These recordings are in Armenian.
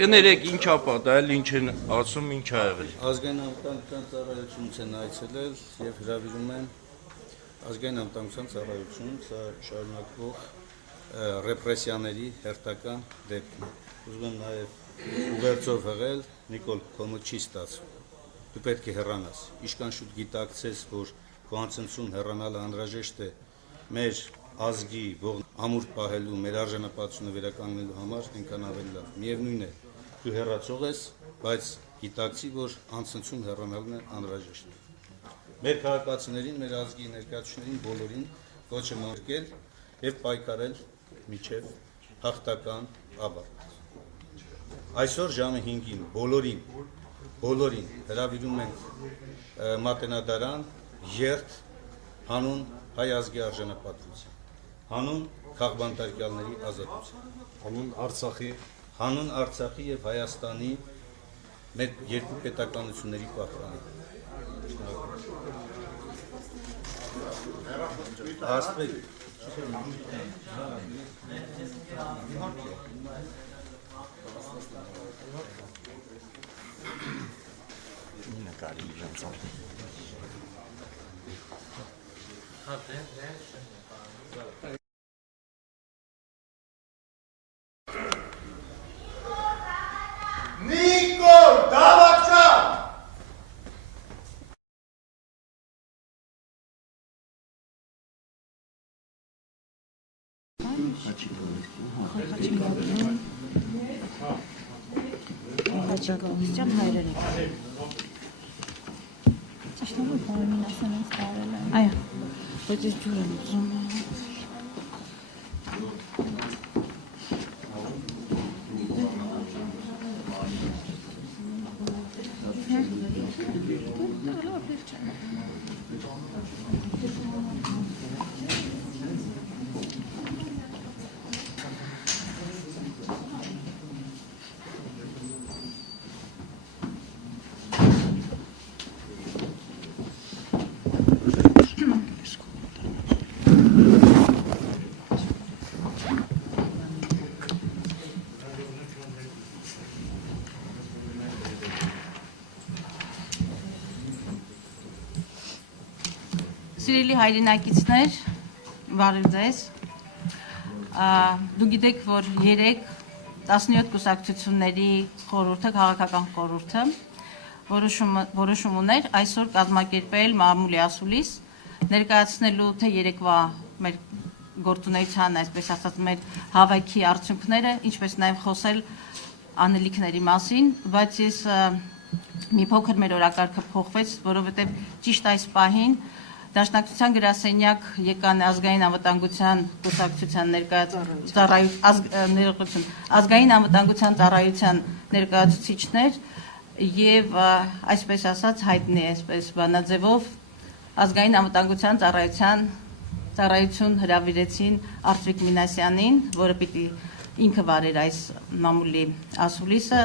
Կներեք ինչ ապատալ, ինչ են ասում, ինչ ա եղել։ Ազգային անվտանգության ծառայությունից են այցելել եւ հրավիրում են ազգային անվտանգության ծառայություն սա շարունակվող ռեպրեսիաների հերթական դեպքն է։ Ուզում եմ նաեւ ուղերձով հղել Նիկոլ Քոմը չի ստացվում։ Դու պետք է հեռանաս։ Իշքան շուտ գիտակցես, որ կոնցենսում հեռանալը անհրաժեշտ է մեր ազգի ամուր պահելու, մեր արժանապատվությունը վերականգնելու համար, այնքան ավելի լավ։ Միևնույն է, դու հեռացող ես, բայց գիտակցի, որ անցնցում հեռանալն է անհրաժեշտ։ Մեր քաղաքացիներին, մեր ազգի ներկայացուցիչներին բոլորին կոչ եմ արկել եւ պայքարել միջև հաղթական ավարտ։ Այսօր ժամը 5-ին բոլորին հրավիրում ենք Մատենադարան երթ հանուն հայ ազգի արժանապատվության, հանուն քաղբանտարկյալների ազատության, հանուն Արցախի եւ Հայաստանի մեր երկու պետականությունների պահպանման։ Հաճակովստյան հայրենիք։ Ճիշտ է, որ բարմին ասանց կարել են։ Այո, բայց ես ջուր եմ ուզում։ Սիրելի հայրենակիցներ, բարև ձեզ։ Դու գիտեք, որ 17 կուսակցությունների խորհուրդը, քաղաքական խորհուրդը որոշում ուներ այսօր կազմակերպել մամուլի ասուլիս, ներկայացնելու թե երեկվա մեր գործունեության, այսպես ասած, մեր հավաքի արդյունքները, ինչպես նաև խոսել անելիքների մասին, բայց ես մի փոքր մեր օրակարգը փոխվեց, որովհետև ճիշտ այս պահին Դաշնակցության գրասենյակ եկան ազգային անվտանգության կուսակցության ազգային անվտանգության ծառայության ներկայացուցիչներ եւ այսպես ասած հայտնի այսպես բանաձևով ազգային անվտանգության ծառայություն հրավիրեցին Արտվիկ Մինասյանին, որը պիտի ինքը վարեր այս մամուլի ասուլիսը,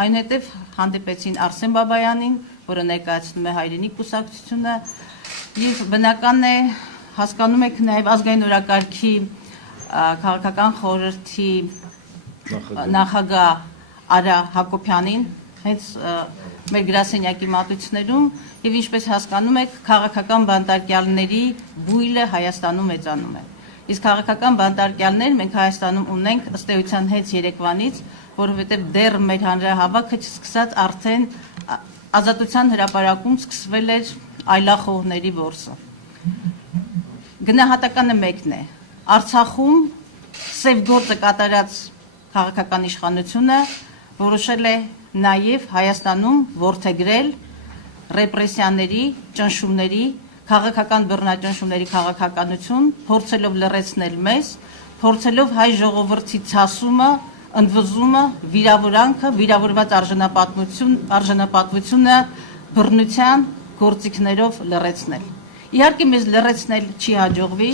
այնուհետև հանդիպեցին Արսեն Բաբայանին, որը ներկայացնում է հայրենիք կուսակցությունը. Եվ բնական է հասկանում եք նաև ազգային օրակարգի քաղաքական խորհրդի նախագահ Արա Հակոբյանին հենց մեր գրասենյակի մատուցներում եւ ինչպես հասկանում եք քաղաքական բանտարկյալների բույլը Հայաստանում մեծանում է։ Իսկ քաղաքական բանտարկյալներ մենք Հայաստանում ունենք ըստ էության հենց երեկվանից, որովհետեւ դեռ մեր հանրահավաքը չսկսած արդեն ազատության հրապարակում սկսվել էր այլախոհների որսը։ Գնահատականը մեկն է։ Արցախում սև գործը կատարած քաղաքական իշխանությունը որոշել է նաև Հայաստանում որդեգրել ռեպրեսիաների, ճնշումների, քաղաքական բռնաճնշումների քաղաքականություն, փորձելով լռեցնել մեզ, փորձելով հայ ժողովրդի ցասումը, ընդվզումը, վիրավորանքը, վիրավորված արժանապատվությունը բռնության գործիքներով լռեցնել։ Իհարկե մեզ լռեցնել չի հաջողվի,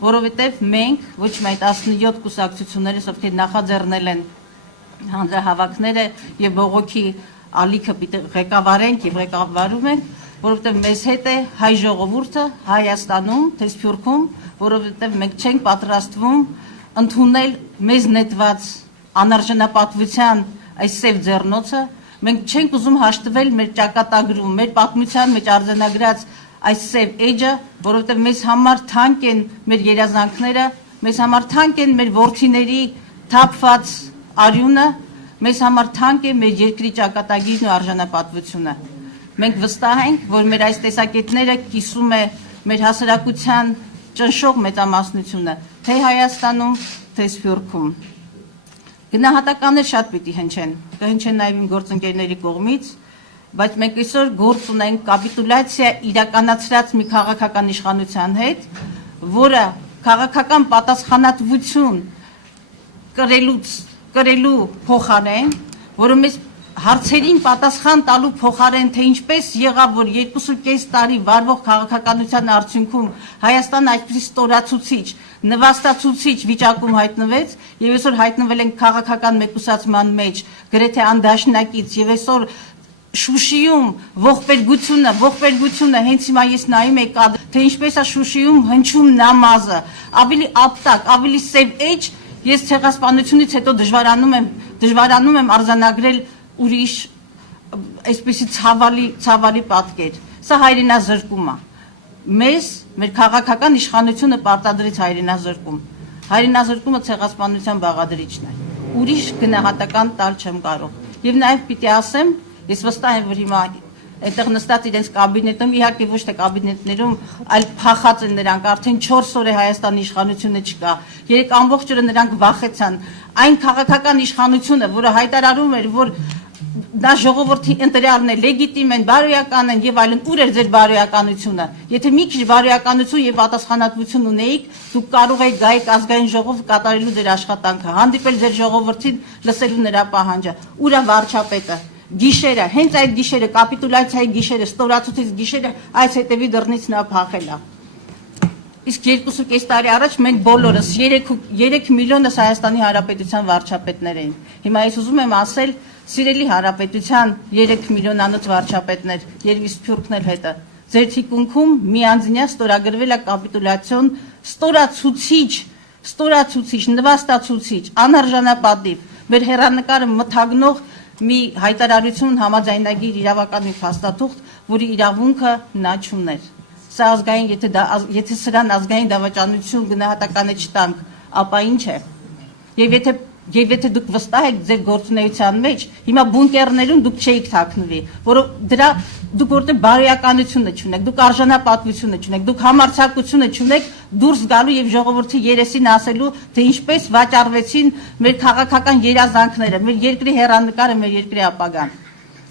որովհետև մենք ոչ միայն 17 կուսակցություններս, ովքեր նախաձեռնել են հանրահավաքները եւ բողոքի ալիքը պիտի ղեկավարենք եւ ղեկավարում ենք, որովհետև մեզ հետ է հայ ժողովուրդը Հայաստանում, թե Սփյուռքում, որովհետև մենք չենք պատրաստվում ընդունել մեզ նետված անարժանապատվության այս սև ձեռնոցը, մենք չենք ուզում հաշտվել մեր ճակատագրում, մեր պատմության մեջ արձանագրած այս սև էջը, որովհետև մեզ համար թանկ են մեր երազանքները, մեզ համար թանկ են մեր որդիների թափված արյունը, մեզ համար թանկ է մեր երկրի ճակատագիրն ու արժանապատվությունը։ Մենք վստահ ենք, որ մեր այս տեսակետները կիսում է մեր հասարակության ճնշող մեծամասնությունը, թե Հայաստանում, թե Սփյուռքում։ Գնահատականներ շատ պիտի հնչեն, կհնչեն նաև իմ գործընկերների կողմից, բայց մենք այսօր գործ ունենք կապիտուլյացիա իրականացրած մի քաղաքական իշխանության հետ, որը քաղաքական պատասխանատվություն կրելու փոխարեն, որը մեզ հարցերին պատասխան տալու փոխարեն, թե ինչպես եղավ, որ 2.5 տարի վարվող քաղաքականության արդյունքում Հայաստանը այսպես ստորացուցիչ, նվաստացուցիչ վիճակում հայտնվեց, եւ այսօր հայտնվել ենք քաղաքական մեկուսացման մեջ, գրեթե անդաշնակից, եւ այսօր Շուշիում ողբերգությունը հենց հիմա ես նայում եի, թե ինչպես է Շուշիում հնչում նամազը, ավելի ապտակ, ավելի սև էջ, ես ցեղասպանությունից հետո դժվարանում եմ արձանագրել ուրիշ այսպեսի ցավալի պատկեր։ Սա հայրենազրկում է։ Մեզ մեր քաղաքական իշխանությունը պարտադրեց հայրենազրկում։ Հայրենազրկումը ցեղասպանության բաղադրիչն է։ Ուրիշ գնահատական տալ չեմ կարող։ Եվ նաև պիտի ասեմ, ես վստահ եմ, որ հիմա այդտեղ նստած իրենց կաբինետում, իհարկե ոչ թե կաբինետներում, այլ փախած են նրանք, արդեն 4 օր է Հայաստանի իշխանությունը չկա։ Երեք ամբողջ օրը նրանք վախեցան։ Այն քաղաքական իշխանությունը, որը հայտարարում էր, որ դա ժողովրդի ընտրյալն է, լեգիտիմ են, բարոյական են եւ այլն, ուր էր ձեր բարոյականությունը։ Եթե մի քիչ բարոյականություն եւ պատասխանատվություն ունեիք, դուք կարող եք գայիք ազգային ժողով կատարելու ձեր աշխատանքը, հանդիպել ձեր ժողովրդին, լսելու նրա պահանջը։ Ուր է վարչապետը։ գիշերը, հենց այդ գիշերը, կապիտուլյացիայի գիշերը, ստորացուցից գիշերը այս հետևի դռնից նա փախել է։ Իսկ 2.5 տարի առաջ մենք բոլորս 3 միլիոնս Հայաստանի Հանրապետության վարչապետներ էին։ Հիմա ես ուզում եմ ասել, սիրելի Հանրապետության 3 միլիոնանոց վարչապետներ, Երևի Սփյուռքն էլ հետը, ձեր թիկունքում միանձնյա ստորագրվել է կապիտուլյացիոն ստորացուցիչ, նվաստացուցիչ, անարժանապատիվ, մեր հեռանկարը մթագնող մի հայտարարություն համաձայնագիր իրավական մի փաստաթուղթ, որի իրավունքը նա չուներ։ Սա ազգային, եթե սրան ազգային դավաճանություն գնահատականը չտանք, ապա ինչ է։ Եվ եթե դուք վստահ եք ձեր գործունեության մեջ, հիմա բունկերներում դուք չէիք թաքնվի, դուք որտեղ բարոյականությունը չունեք, դուք արժանապատվությունը չունեք, դուք համարձակությունը չունեք դուրս գալու եւ ժողովրդի երեսին ասելու, թե ինչպես վաճառվեցին մեր քաղաքական երազանքները, մեր երկրի հեռանկարը, մեր երկրի ապագան։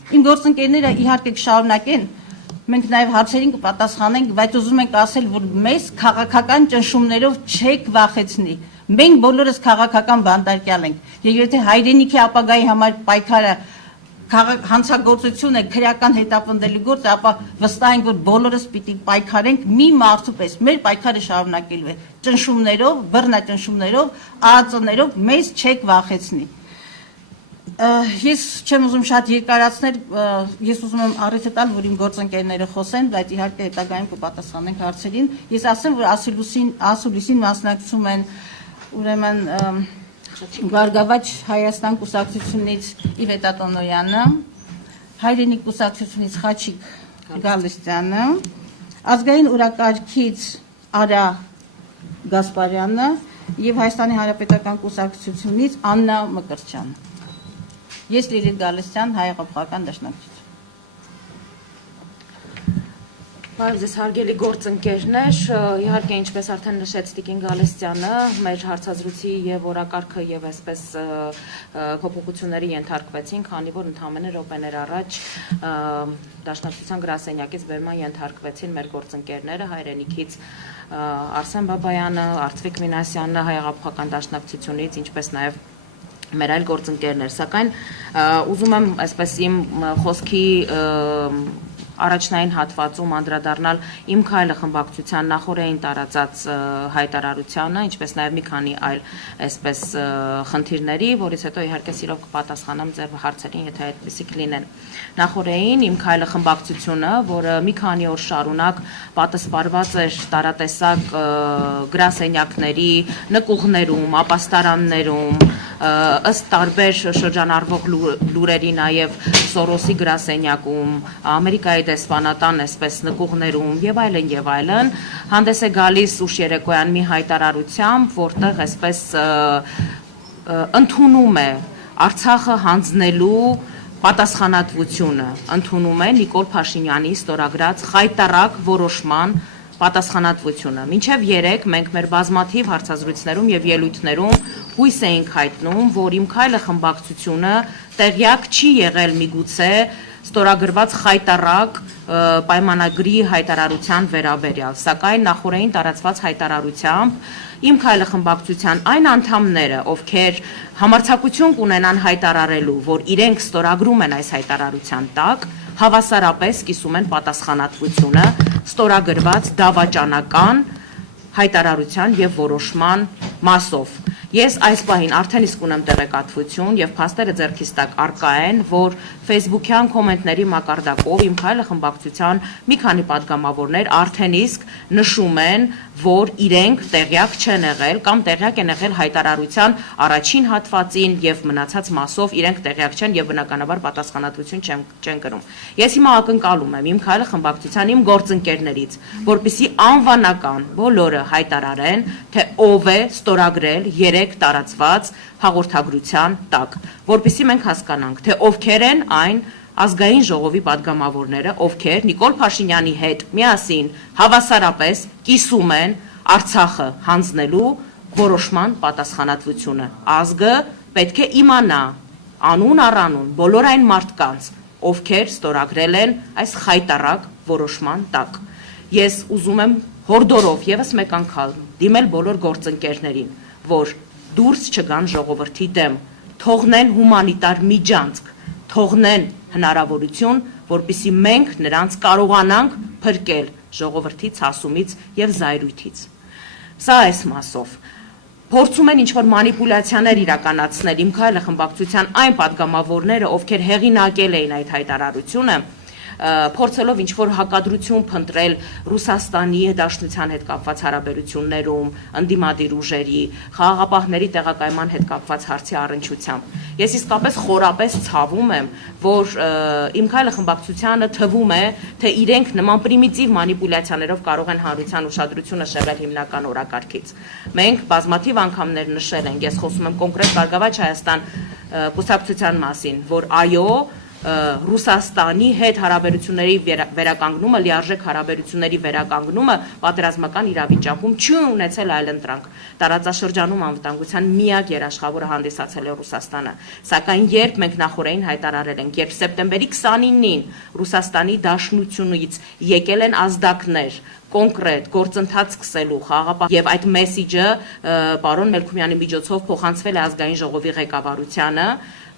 Իմ գործընկերները իհարկե կշարունակեն, մենք նաև հարցերին կպատասխանենք, բայց ուզում ենք ասել, որ մեզ քաղաքական ճնշումներով չեք վախեցնի։ Մենք բոլորս քաղաքական բանտարկյալ ենք, եւ եթե հայրենիքի ապագայի համար պայքարը հանցագործություն է, քրեական հետապնդելու գործ, ապա վստահ ենք, որ բոլորս պիտի պայքարենք մի մարդու պես։ Մեր պայքարը շարունակելու է ճնշումներով, բռնաճնշումներով, ԱԱԾ-ներով մեզ չեք վախեցնի։ Ես չեմ ուզում շատ երկարացնել, ես ուզում եմ առիթ տալ, որ իմ գործընկերները խոսեն, բայց իհարկե հետագայում կպատասխանենք հարցերին։ Ես ասեմ, որ ասուլիսին մասնակցում են ուրեմն Գարգավաճ Հայաստան կուսակցությունից Իվետ Ատոնոյանը, Հայրենիք կուսակցությունից Խաչիկ Գալստյանը, Ազգային օրակարգից Արա Գասպարյանը եւ Հայաստանի Հանրապետական կուսակցությունից Աննա Մկրտչյանը։ Ես Լիլիթ Գալստյան, Հայ-հեղափոխական դաշնակցություն։ Բարև ձեզ հարգելի գործընկերներ, իհարկե ինչպես արդեն նշեց Տիկին Գալստյանը, մեր հարցազրույցի եւ օրակարգը եւ այսպես փոփոխությունների ենթարկվեցին, քանի որ ընդամենը րոպեներ առաջ դաշնակցության գրասենյակից բերման ենթարկվեցին մեր գործընկերները Հայրենիքից Արսեն Բաբայանը, Արծվիկ Մինասյանը, Հայ-հեղափոխական դաշնակցությունից, ինչպես նաեւ մեր այլ գործընկերներ, սակայն ուզում եմ այսպես իմ խոսքի առաջնային հատվածում անդրադառնալ իմ քայլը խմբակցության նախորդին տարածած հայտարարությանը, ինչպես նաև մի քանի այլ այսպես խնդիրների, որից հետո իհարկե սիրով կպատասխանեմ ձեր հարցերին, եթե այդպիսիք լինեն։ Նախորդին իմ քայլը խմբակցությունը, որը մի քանի օր շարունակ պատասպարված էր տարատեսակ գրասենյակների, նկուղներում, ապաստարաններում, ըստ տարբեր շրջանառվող լուրերի նաև Սորոսի գրասենյակում, Ամերիկայի դեսպանատան այսպես նկուղներում եւ այլն, հանդես է գալիս ուշ երեկոյան մի հայտարարությամբ, որտեղ այսպես ընդունում է Արցախը հանձնելու պատասխանատվությունը, ընդունում է Նիկոլ Փաշինյանի ստորագրած խայտառակ որոշման պատասխանատվությունը։ Մինչև երեկ մենք մեր բազմաթիվ հարցազրույցներում եւ ելույթներում հույս էինք հայտնում, որ իմ քայլը խմբակցությունը տեղյակ չի եղել միգուցե ստորագրված խայտառակ պայմանագրի հայտարարության վերաբերյալ, սակայն նախորդին տարածված հայտարարությամբ իմ քայլը խմբակցության այն անդամները, ովքեր համարձակություն կունենան հայտարարելու, որ իրենք ստորագրում են այս հայտարարության տակ, հավասարապես կիսում են պատասխանատվությունը ստորագրված դավաճանական հայտարարության եւ որոշման մասով։ Ես այս պահին արդեն իսկ ունեմ տեղեկատվություն եւ փաստերը ձեռքիս տակ արկա են, որ Facebook-յան կոմենտների մակարդակով իմ քայլը խմբակցության մի քանի падգամավորներ արդեն իսկ նշում են, որ իրենք տեղյակ չեն եղել կամ տեղյակ են եղել հայտարարության առաջին հատվածին եւ մնացած մասով իրենք տեղյակ չեն եւ բնականաբար պատասխանատվություն չեն կրում։ Ես հիմա ակնկալում եմ իմ քայլը խմբակցության իմ գործընկերներից, որպեսզի անվանական բոլորը հայտարարեն, թե ով է ստորագրել տարածված հաղորդագրության տակ, որպեսզի մենք հասկանանք, թե ովքեր են այն ազգային ժողովի падգամավորները, ովքեր Նիկոլ Փաշինյանի հետ միասին հավասարապես կիսում են Արցախը հանձնելու որոշման պատասխանատվությունը։ Ազգը պետք է իմանա անուն առանուն բոլոր այն մարդկանց, ովքեր ստորագրել են այս խայտառակ որոշման տակ։ Ես ուզում եմ հորդորով եւս մեկ անգամ դիմել բոլոր գործընկերներին, որ դուրս չգան ժողովրդի դեմ, թողնեն հումանիտար միջանցք, թողնեն հնարավորություն, որպեսզի մենք նրանց կարողանանք փրկել ժողովրդի ցասումից եւ զայրույթից։ Սա այս մասով փորձում են ինչ-որ մանիպուլյացիաներ իրականացնել Իմ քայլը խմբակցության այն падգամավորները, ովքեր հեղինակել էին այդ հայտարարությունը, փորձելով ինչ-որ հակադրություն փնտրել Ռուսաստանի Դաշնության հետ կապված հարաբերություններում, ընդդիմադիր ուժերի, խաղաղապահների տեղակայման հետ կապված հարցի առնչությամբ։ Ես իսկապես խորապես ցավում եմ, որ Իմ քայլը խմբակցությանը թվում է, թե իրենք նման պրիմիտիվ մանիպուլյացիաներով կարող են հանրության ուշադրությունը շեղել հիմնական օրակարգից։ Մենք բազմաթիվ անգամներ նշել ենք, ես խոսում եմ կոնկրետ Բարգավաճ Հայաստան կուսակցության մասին, որ այո, Ռուսաստանի հետ հարաբերությունների վերականգնումը, լիարժեք հարաբերությունների վերականգնումը պատերազմական իրավիճակում չի ունեցել այլընտրանք։ Տարածաշրջանում անվտանգության միակ երաշխավորը հանդիսացել է Ռուսաստանը։ Սակայն երբ մենք նախորդին հայտարարել ենք, երբ սեպտեմբերի 29-ին Ռուսաստանի Դաշնությունից եկել են ազդակներ, կոնկրետ գործընթաց սկսելու խաղաղապահ եւ այդ մեսիջը պարոն Մելքումյանի միջոցով փոխանցվել է ազգային ժողովի ղեկավարությանը,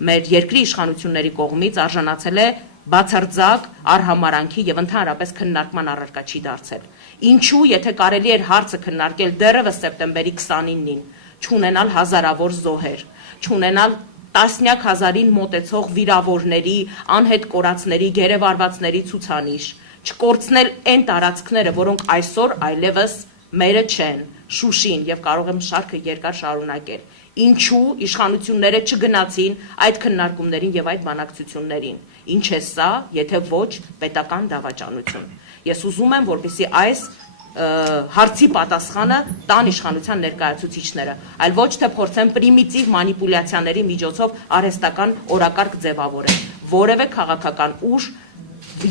մեր երկրի իշխանությունների կողմից արժանացել է բացարձակ արհամարանքի եւ ընդհանրապես քննարկման առարկա չի դարձել։ Ինչու, եթե կարելի էր հարցը քննարկել դեռևս սեպտեմբերի 29-ին, չունենալ հազարավոր զոհեր, չունենալ տասնյակ հազարին մոտեցող վիրավորների, անհետ կորածների, գերեվարվածների ցուցանիշ, չկորցնել այն տարածքները, որոնք այսօր այլևս մերը չեն, Շուշին եւ կարող եմ շարքը երկար շարունակել։ Ինչու իշխանությունները չգնացին այդ քննարկումներին եւ այդ բանակցություններին։ Ինչ է սա, եթե ոչ պետական դավաճանություն։ Ես ուզում եմ, որպեսզի այս հարցի պատասխանը տան իշխանության ներկայացուցիչները, այլ ոչ թե փորձեն պրիմիտիվ մանիպուլյացիաների միջոցով արհեստական օրակարգ ձևավորել։ Որևէ քաղաքական ուժ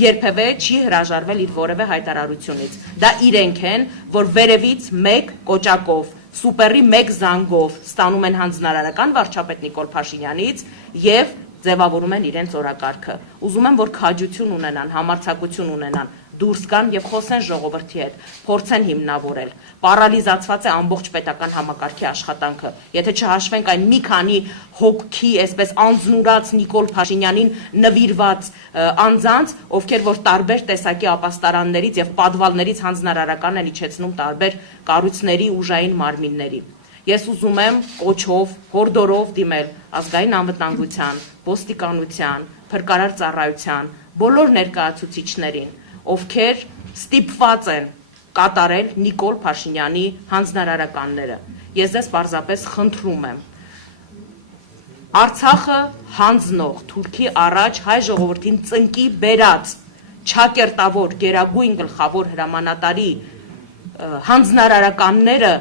երբևէ չի հրաժարվել իր որևէ հայտարարությունից։ Դա իրենք են, որ վերևից մեկ կոճակով, սուպերի մեկ զանգով ստանում են հանձնարարական վարչապետ Նիկոլ Փաշինյանից եւ ձևավորում են իրենց օրակարգը։ Ուզում եմ, որ քաջություն ունենան, համարձակություն ունենան, դուրս գան եւ խոսեն ժողովրդի հետ, փորձեն հիմնավորել։ Պարալիզացված է ամբողջ պետական համակարգի աշխատանքը։ Եթե չհաշվենք այն մի քանի հոգի, այսպես անձնուրաց Նիկոլ Փաշինյանին նվիրված անձանց, ովքեր որ տարբեր տեսակի ապաստարաններից եւ պատվալներից հանձնարարական են իջեցնում տարբեր կառույցների ուժային մարմինների։ Ես ուզում եմ կոչով, հորդորով դիմել ազգային անվտանգության, ոստիկանության, փրկարար ծառայության բոլոր ներկայացուցիչներին, ովքեր ստիպված են կատարել Նիկոլ Փաշինյանի հանձնարարականները։ Ես ձեզ պարզապես խնդրում եմ Արցախը հանձնող Թուրքի առաջ հայ ժողովրդին ծնկի բերած չակերտավոր գերագույն գլխավոր հրամանատարի հանձնարարականները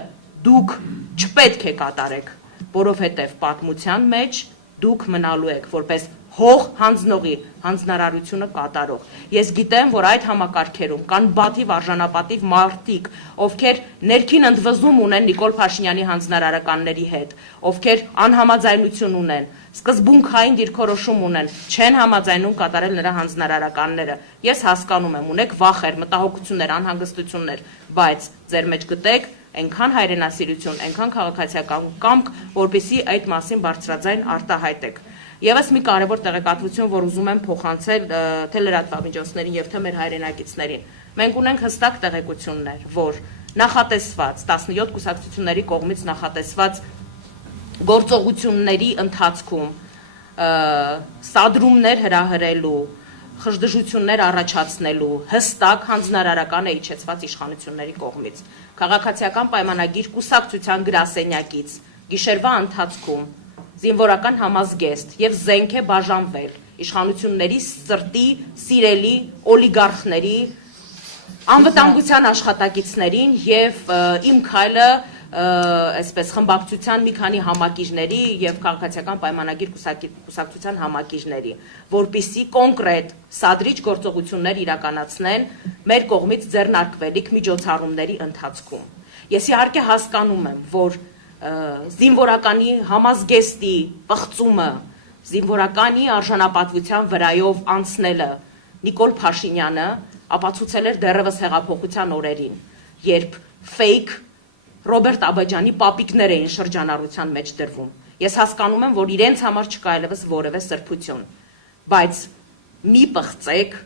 դուք չպետք է կատարեք, որովհետև պատմության մեջ դուք մնալու եք որպես հող հանձնողի հանձնարարությունը կատարող։ Ես գիտեմ, որ այդ համակարգերում կան բաթիվ արժանապատիվ մարդիկ, ովքեր ներքին ընդվզում ունեն Նիկոլ Փաշինյանի հանձնարարականների հետ, ովքեր անհամաձայնություն ունեն, սկզբունքային դիրքորոշում ունեն, չեն համաձայնում կատարել նրա հանձնարարականները։ Ես հասկանում եմ, ունեք վախեր, մտահոգություններ, անհանգստություններ, բայց ձեր մեջ գտեք այնքան հայրենասիրություն, այնքան քաղաքացիական կամք, որպեսզի այդ մասին բարձրաձայն արտահայտեք։ Եվս մի կարևոր տեղեկատվություն, որ ուզում եմ փոխանցել թե լրատվամիջոցներին եւ թե մեր հայրենակիցներին։ Մենք ունենք հստակ տեղեկություններ, որ նախատեսված 17 կուսակցությունների կողմից նախատեսված գործողությունների ընթացքում սադրումներ հրահրելու, խժդժություններ առաջացնելու հստակ հանձնարարական է իջեցված իշխանությունների կողմից։ Քաղաքացիական պայմանագիր կուսակցության գրասենյակից գիշերվա ընթացքում զինվորական համազգեստ եւ զենք է բաժանվել իշխանությունների սրտի սիրելի օլիգարխների, անվտանգության աշխատակիցներին եւ Իմ քայլը այսպես խմբակցության մի քանի համակիրների եւ քաղաքացիական պայմանագիր կուսակցության համակիրների, որպիսի կոնկրետ սադրիչ գործողություններ իրականացնեն մեր կողմից ձեռնարկվելիք միջոցառումների ընթացքում։ Ես իհարկե հասկանում եմ, որ զինվորականի համազգեստի պղծումը, զինվորականի արժանապատվության վրայով անցնելը Նիկոլ Փաշինյանը ապացուցել էր դեռևս հեղափոխության օրերին, երբ ֆեյք Ռոբերտ Աբաջյանի պապիկներ էին շրջանառության մեջ դրվում։ Ես հասկանում եմ, որ իրենց համար չկա այլևս որևէ սրբություն, բայց մի պղծեք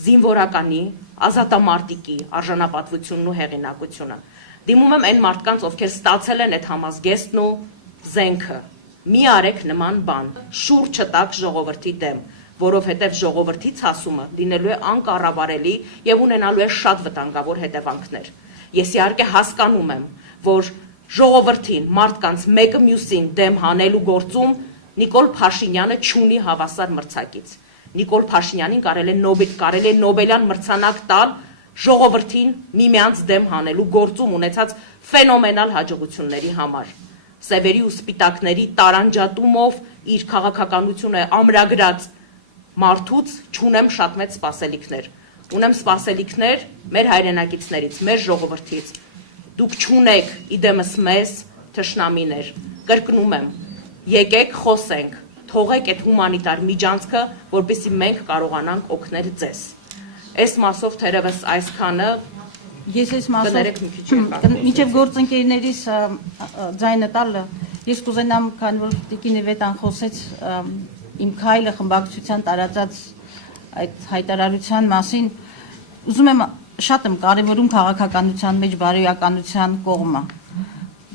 զինվորականի, ազատամարտիկի արժանապատվությունն ու հեղինակությունը։ Դիմում եմ այն մարդկանց, ովքեր ստացել են այդ համազգեստն ու զենքը։ Մի արեք նման բան, շուռ չտակ ժողովրդի դեմ, որովհետև ժողովրդի ցասումը լինելու է անկառավարելի եւ ունենալու է շատ վտանգավոր հետևանքներ։ Ես իհարկե հասկանում եմ, որ ժողովրդին, մարդկանց մեկը մյուսին դեմ հանելու գործում Նիկոլ Փաշինյանը չունի հավասար մրցակից։ Նիկոլ Փաշինյանին կարելի է Նոբելյան մրցանակ տալ ժողովրդին միմյանց դեմ հանելու գործում ունեցած ֆենոմենալ հաջողությունների համար։ Սևերի ու սպիտակների տարանջատումով իր քաղաքականությունը ամրագրած մարդուց չունեմ շատ մեծ սպասելիքներ։ Ունեմ սպասելիքներ մեր հայրենակիցներից, մեր ժողովրդից։ Դուք չունեք իդեմս մեզ թշնամիներ։ Կրկնում եմ, եկեք խոսենք, թողեք այդ հումանիտար միջանցքը, որպեսզի մենք կարողանանք օգնել ձեզ։ Այս մասով թերևս այսքանը Ես այս կներեք մի քիչ մինչև գործընկերներիս ձայնը տալը, ես կուզենամ, քանի որ Տիկին Իվետան խոսեց իմ քայլը խմբակցության տարածած այդ հայտարարության մասին, ուզում եմ շատ եմ կարևորում քաղաքականության մեջ բարոյականության կողմը։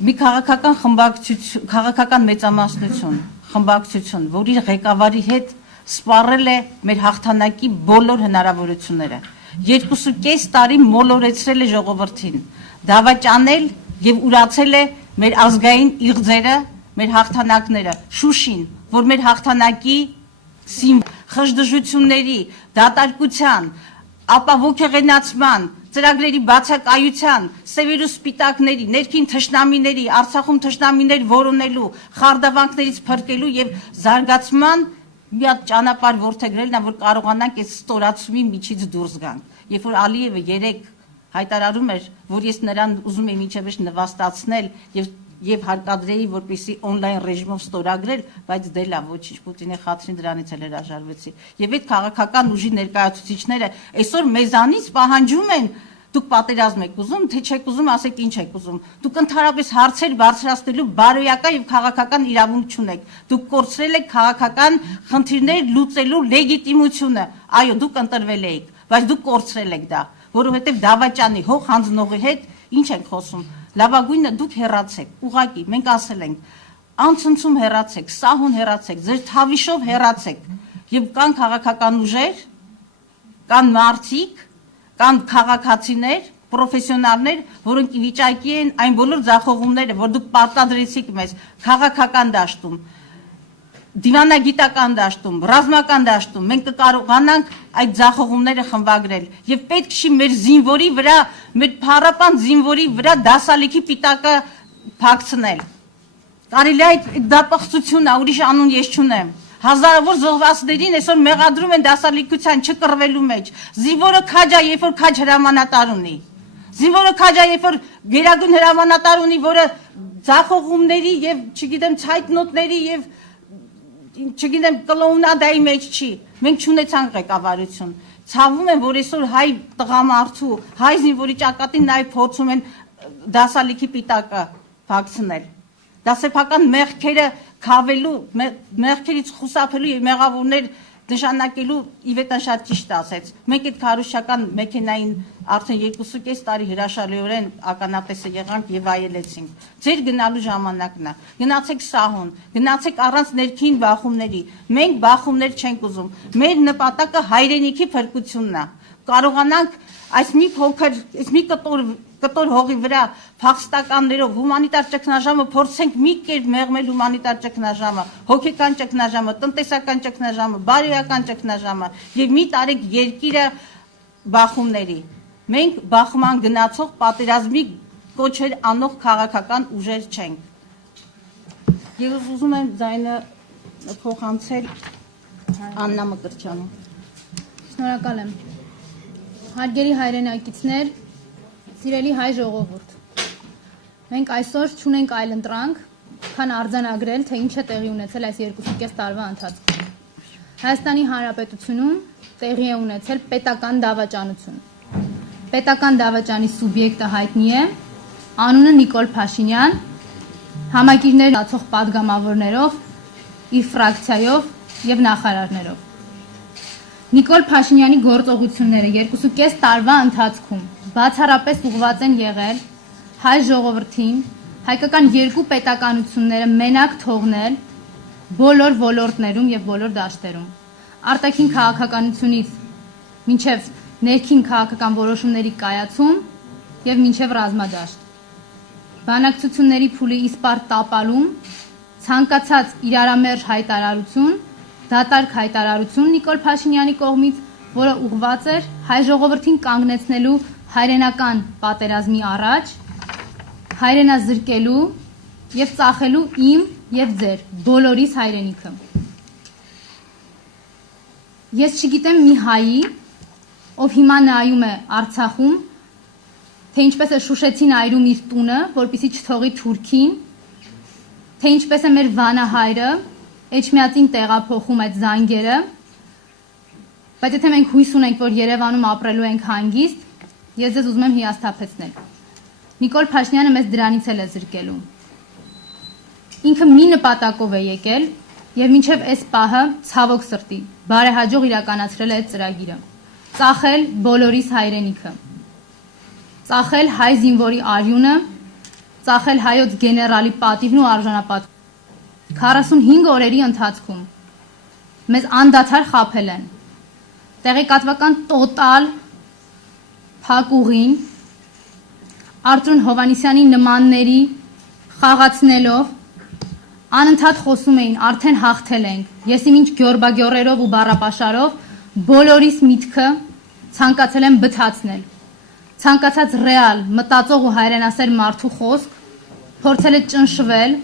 Մի քաղաքական խմբակցություն, քաղաքական մեծամասնություն, խմբակցություն, որի ղեկավարի հետ սպառել է մեր հաղթանակի բոլոր հնարավորությունները։ 2.5 տարի մոլորեցրել է ժողովրդին, դավաճանել եւ ուրացել է մեր ազգային իղձերը, մեր հաղթանակները, Շուշին, որ մեր հաղթանակի խժդժությունների, դատարկության, ապահովողենացման, ծրագրերի բացակայության, սևերու սպիտակների, ներքին թշնամիների, Արցախում թշնամիներ որոնելու, խարդավանքներից փրկելու եւ զարգացման մի հատ ճանապարհ որդեգրելն է, որ կարողանանք այս ստորացումի միջից դուրս գանք։ Երբ որ Ալիևը երեք հայտարարում էր, որ ես նրան ուզում եմ մինչև նվաստացնել եւ հարկադրեի, որպեսի on-line ռեժիմով ստորագրել, բայց դե լավ, ոչինչ, Պուտինի խաթրին դրանից էլ հրաժարվեցի։ Եվ այդ քաղաքական ուժի ներկայացուցիչները այսօր մեզանից պահանջում են, դուք պատերազմ եք ուզում, թե չեք ուզում, ասեք ինչ եք ուզում։ Դուք ընդհանրապես հարցեր բարձրացնելու բարոյական եւ քաղաքական իրավունք չունեք։ Դուք կորցրել եք քաղաքական խնդիրներ լուծելու լեգիտիմությունը։ Այո, դուք ընտրվել եք, բայց դուք կորցրել եք դա, որովհետեւ դավաճանի հող հանձնողի հետ ինչ ենք խոսում։ Լավագույնը դուք հեռացեք, ուղակի մենք ասել ենք, անցնցում հեռացեք, սահուն հեռացեք, ձեր թավիշով հեռացեք։ Եվ կան քաղաքական ուժեր, կան մարդիկ, կան քաղաքացիներ, պրոֆեսիոնալներ, որոնք ի վիճակի են այն բոլոր ձախողումները, որ դուք պարտադրեցիք մեզ քաղաքական դաշտում, դիվանագիտական դաշտում, ռազմական դաշտում, մենք կկարողանանք այդ ձախողումները խմբագրել եւ պետք չի մեր զինվորի վրա, մեր փառապան զինվորի վրա դասալիքի պիտակը փակցնել։ Կարելի է այդ դապախտությունը, ուրիշ անուն ես չունեմ։ Հազարավոր զոհվածներին այսօր մեղադրում են դասալիքության չկռվելու մեջ։ Զինվորը քաջ է, երբ որ քաջ հրամանատար ունի։ Զինվորը քաջ է, երբ որ գերագույն հրամանատար ունի, որը ձախողումների եւ, չգիտեմ, ցայտնոտների եւ չգիտեմ, կլոունադայի մեջ չի։ Մենք չունեցանք ղեկավարություն։ Ցավում եմ, որ այսօր հայ տղամարդու, հայ զինվորի ճակատին նաև փորձում են դասալիքի պիտակը փակցնել։ Դասեփական մեղքերը քավելու, մեղքերից խուսափելու եւ մեղավորներ նշանակելու Իվետան շատ ճիշտ ասեց։ Մենք այդ քարոզչական մեքենային արդեն 2.5 տարի հրաշալիորեն ականատեսը եղանք եւ այլեցինք։ Ձեր գնալու ժամանակն է։ Գնացեք սահուն, գնացեք առանց ներքին բախումների։ Մենք բախումներ չենք ուզում։ Մեր նպատակը հայրենիքի փրկությունն է։ Կարողանանք այս մի փոքր, այս մի կտոր հողի վրա փախստականներով հումանիտար ճգնաժամը փորձենք մի կերպ մեղմել հումանիտար ճգնաժամը, հոգեկան ճգնաժամը, տնտեսական ճգնաժամը, բարոյական ճգնաժամը եւ մի տարեք երկիրը բախումների։ Մենք բախման գնացող պատերազմի կոչեր անող քաղաքական ուժեր չենք։ Ես ուզում եմ ձայնը փոխանցել Աննա Մկրտչյանին։ Շնորհակալ եմ։ Հարգելի հայրենակիցներ, սիրելի հայ ժողովուրդ, մենք այսօր չունենք այլ ընտրանք, քան արձանագրել, թե ինչ է տեղի ունեցել այս 2.5 տարվա ընթացքում։ Հայաստանի Հանրապետությունում տեղի է ունեցել պետական դավաճանություն։ Պետական դավաճանի սուբյեկտը հայտնի է, անունը Նիկոլ Փաշինյան, համակիրներ ունեցող պատգամավորներով, իր ֆրակցիայով եւ նախարարներով։ Նիկոլ Փաշինյանի գործողությունները 2.5 տարվա ընթացքում բացառապես ուղղված են եղել հայ ժողովրդին հայկական երկու պետականությունները մենակ թողնել բոլոր ոլորտներում եւ բոլոր դաշտերում։ Արտաքին քաղաքականությունից մինչև ներքին քաղաքական որոշումների կայացում եւ մինչև ռազմադաշտ։ Բանակցությունների փուլի իսպառ տապալում, ցանկացած իրարամերժ հայտարարություն, դատարկ հայտարարություն Նիկոլ Փաշինյանի կողմից, որը ուղղված էր հայ ժողովրդին կանգնեցնելու հայրենական պատերազմի առաջ, հայրենազրկելու եւ ծախելու իմ եւ ձեր բոլորիս հայրենիքը։ Ես չգիտեմ մի հայի, ով հիմա նայում է Արցախում, թե ինչպես է Շուշեցին այրում իր տունը, որպեսզի չթողի Թուրքին, թե ինչպես է մեր վանահայրը Էջմիածին տեղափոխում այդ զանգերը, բայց եթե մենք հույս ունենք, որ Երևանում ապրելու ենք հանգիստ, ես ձեզ ուզում եմ հիասթափեցնել։ Նիկոլ Փաշինյանը մեզ դրանից էլ է զրկելու։ Ինքը մի նպատակով է եկել եւ մինչեւ այս պահը ցավոք սրտի բարեհաջող իրականացրել է այդ ծրագիրը։ Ծախել բոլորիս հայրենիքը։ Ծախել հայ զինվորի արյունը, ծախել հայոց գեներալի պատիվն ու արժանապատվությունը։ 45 օրերի ընթացքում մեզ անդադար խաբել են։ Տեղեկատվական տոտալ փակուղին Արծրուն Հովանիսյանի նմանների խաղացնելով անընդհատ խոսում էին արդեն հաղթել ենք։ Ես իմ ինչ գյորբագյորերով ու բառապաշարով բոլորիս միտքը ցանկացել եմ բթացնել։ Ցանկացած ռեալ մտածող ու հայրենասեր մարդու խոսք փորձել է ճնշվել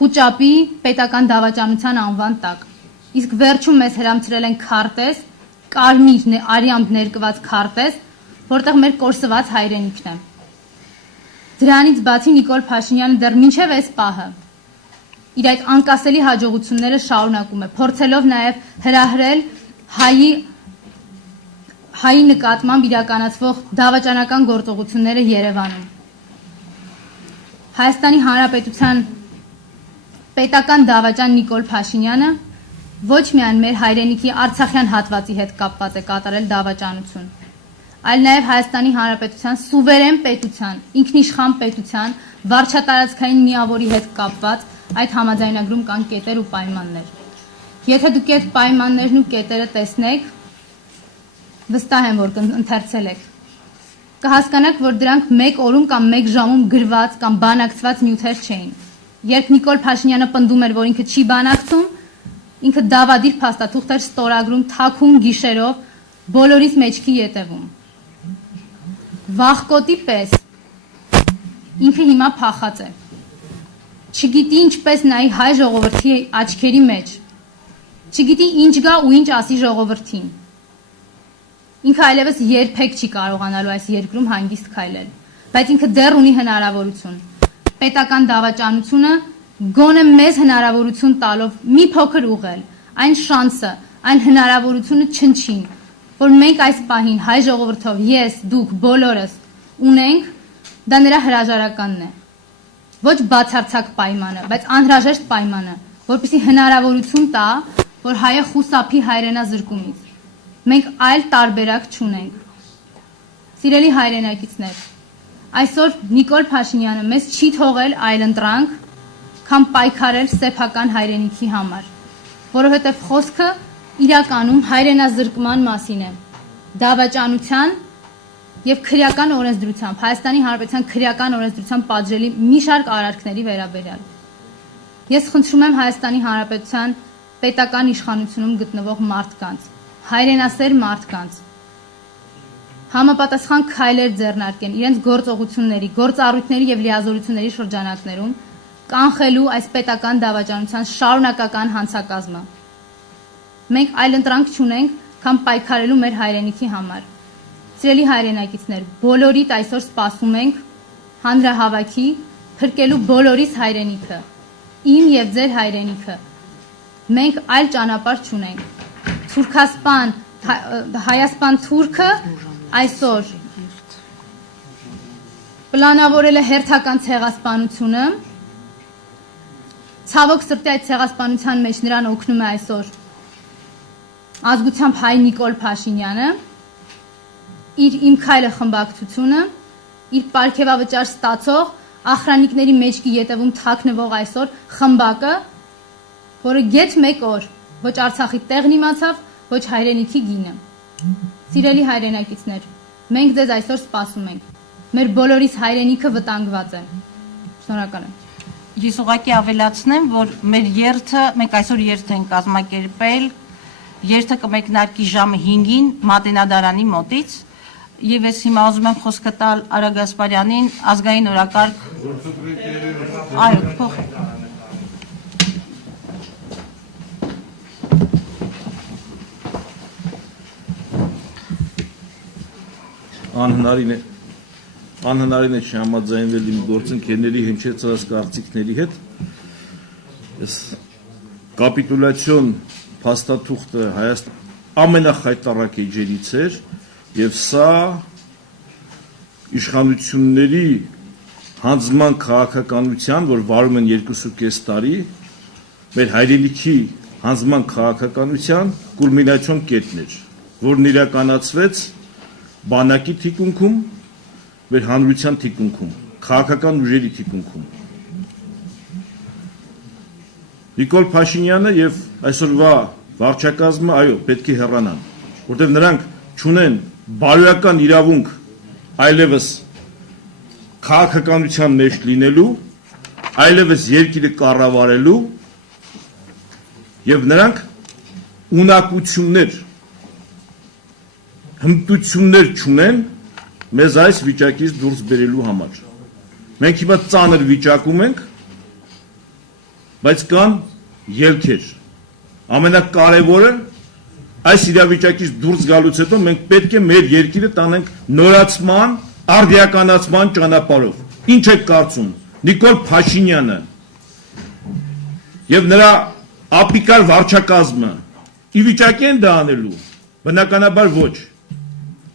խուճապի պետական դավաճանության անվան տակ։ Իսկ վերջում մեզ հրամցրել են քարտեզ, կարմիր արյամբ ներկված քարտեզ, որտեղ մեր կորսված հայրենիքն է։ Դրանից բացի Նիկոլ Փաշինյանը դեռ մինչև այս պահը իր այդ անկասելի հաջողությունները շարունակում է, փորձելով նաև հրահրել հայի նկատմամբ իրականացվող դավաճանական գործողությունները Երևանում։ Հայաստանի Հանրապետության պետական դավաճան Նիկոլ Փաշինյանը ոչ միայն մեր հայրենիքի Արցախյան հատվածի հետ կապված է կատարել դավաճանություն, այլ նաև Հայաստանի Հանրապետության սուվերեն պետության, ինքնիշխան պետության, վարչատարածքային միավորի հետ կապված այդ համաձայնագրում կան կետեր ու պայմաններ։ Եթե դուք այդ պայմաններն ու կետերը տեսնեք, վստահ եմ, որ ընթերցել եք, կհասկանաք, որ դրանք մեկ օրում կամ մեկ ժամում գրված կամ բանակցված նյութեր չէին։ Երբ Նիկոլ Փաշինյանը պնդում էր, որ ինքը չի բանակցում, ինքը դավադիր փաստաթուղթ էր ստորագրում թաքուն գիշերով բոլորիս մեջքի ետևում։ Վախկոտի պես ինքը հիմա փախած է։ Չգիտի ինչպես նայի հայ ժողովրդի աչքերի մեջ։ Չգիտի ինչ գա ու ինչ ասի ժողովրդին։ Ինքը այլևս երբեք չի կարողանալու այս երկրում հանգիստ քայլել, բայց ինքը դեռ ունի հնարավորություն։ Պետական դավաճանությունը գոնե մեզ հնարավորություն տալով մի փոքր ուղղել, այն շանսը, այն հնարավորությունը չնչին, որ մենք այս պահին հայ ժողովրդով ես, դուք բոլորս ունենք, դա նրա հրաժարականն է։ Ոչ բացարձակ պայմանը, բայց անհրաժեշտ պայմանը, որպեսզի հնարավորություն տա, որ հայը խուսափի հայրենազրկումից։ Մենք այլ տարբերակ չունենք։ Սիրելի հայրենակիցներ, այսօր Նիկոլ Փաշինյանը մեզ չի թողել այլընտրանք, քան պայքարել սեփական հայրենիքի համար, որովհետև խոսքը իրականում հայրենազրկման մասին է, դավաճանության եւ քրեական օրենսդրությամբ, Հայաստանի Հանրապետության քրեական օրենսդրությամբ պատժելի մի շարք արարքների վերաբերյալ։ Ես խնդրում եմ Հայաստանի Հանրապետության պետական իշխանությունում գտնվող մարդկանց, հայրենասեր մարդկանց, համապատասխան քայլեր ձեռնարկեն իրենց գործողությունների, գործառույթների եւ լիազորությունների շրջանակներում կանխելու այս պետական դավաճանության շարունակական հանցակազմը։ Մենք այլընտրանք չունենք, քան պայքարելու մեր հայրենիքի համար։ Սիրելի հայրենակիցներ, բոլորիդ այսօր սպասում ենք հանրահավաքի փրկելու բոլորիս հայրենիքը, իմ եւ ձեր հայրենիքը։ Մենք այլ ճանապարհ չունենք։ Թուրքասպան, հայասպան թուրքը այսօր պլանավորել է հերթական ցեղասպանությունը։ Ցավոք սրտի այդ ցեղասպանության մեջ նրան օգնում է այսօր ազգությամբ հայ Նիկոլ Փաշինյանը իր իմ քայլը խմբակցությունը իր պարգևավճար ստացող ախրանիկների մեջքի ետևում թաքնվող այսօր խմբակը, որը գեթ մեկ օր ոչ Արցախի տեղն իմացավ, ոչ հայրենիքի գինը։ Սիրելի հայրենակիցներ, մենք ձեզ այսօր սպասում ենք։ Մեր բոլորիս հայրենիքը վտանգված է։ Շնորհակալ եմ։ Ես ուղղակի ավելացնեմ, որ մեր երթը, մենք այսօր երթ ենք կազմակերպել, երթը կմեկնարկի ժամը 5-ին Մատենադարանի մոտից, եւ ես հիմա ուզում եմ խոսքը տալ Արա Գասպարյանին, ազգային օրակարգ։ Այո, փոխեք։ Անհնարին է չհամաձայնվել իմ գործընկերների հնչեցած կարծիքների հետ։ Այս կապիտուլյացիոն փաստաթուղթը Հայաստանի ամենախայտառակ էջերից էր, եւ սա իշխանությունների հանձնման քաղաքականության, որ վարում են 2.5 տարի, մեր հայրենիքի հանձնման քաղաքականության կուլմինացիոն կետն էր, որն իրականացվեց բանակի թիկունքում, մեր հանրության թիկունքում, քաղաքական ուժերի թիկունքում։ Նիկոլ Փաշինյանը եւ այսօրվա վարչակազմը, այո, պետք է հեռանան, որտեղ նրանք չունեն բարոյական իրավունք այլևս քաղաքականության մեջ լինելու, այլևս երկիրը կառավարելու եւ նրանք ունակություններ, հմտություններ չունեն մեզ այս վիճակից դուրս բերելու համար։ Մենք հիմա ծանր վիճակում ենք, բայց կան ելքեր։ Ամենակարևորը այս իրավիճակից դուրս գալուց հետո մենք պետք է մեր երկիրը տանենք նորացման, արդիականացման ճանապարհով։ Ինչ եք կարծում, Նիկոլ Փաշինյանը եւ նրա ապիկար վարչակազմը ի վիճակի են դա անելու։ Բնականաբար ոչ։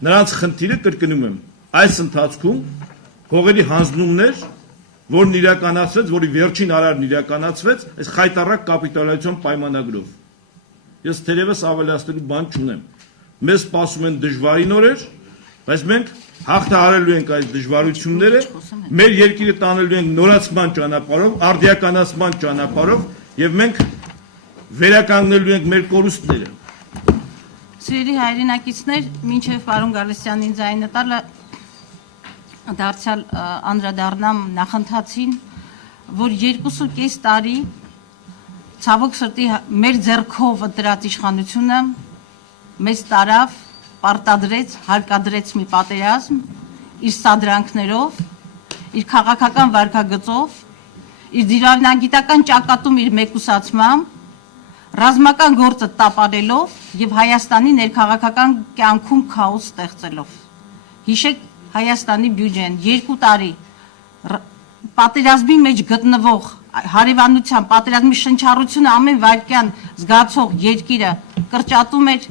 Նրանց խնդիրը կրկնում եմ, այս ընթացքում հողերի հանձնումներ, որն իրականացվեց, որի վերջին արարն իրականացվեց, այս խայտառակ կապիտուլյացիոն պայմանագրով։ Ես թերևս ավելացնելու բան չունեմ։ Մեզ սպասում են դժվարին օրեր, բայց մենք հաղթահարելու ենք այս դժվարությունները, մեր երկիրը տանելու ենք նորացման ճանապարհով, արդիականացման ճանապարհով եւ մենք վերականգնելու ենք մեր կորուստները։ Սիրելի հայրենակիցներ, մինչև պարոն Գալստյանին ձայնը տալը դարձյալ անդրադառնամ նախընթացին, որ 2.5 տարի ցավոք սրտի մեր ձեռքով ընտրած իշխանությունը մեզ տարավ, պարտադրեց, հարկադրեց մի պատերազմ իր սադրանքներով, իր քաղաքական վարքագծով, իր դիվանագիտական ճակատում իր մեկուսացմամբ, ռազմական գործը տապալելով եւ Հայաստանի ներքաղաքական կյանքում քաոս ստեղծելով։ Հիշեք Հայաստանի բյուջեն 2 տարի պատերազմի մեջ գտնվող հարևանության պատերազմի շնչառությունը ամեն վայրկյան զգացող երկիրը կրճատում էր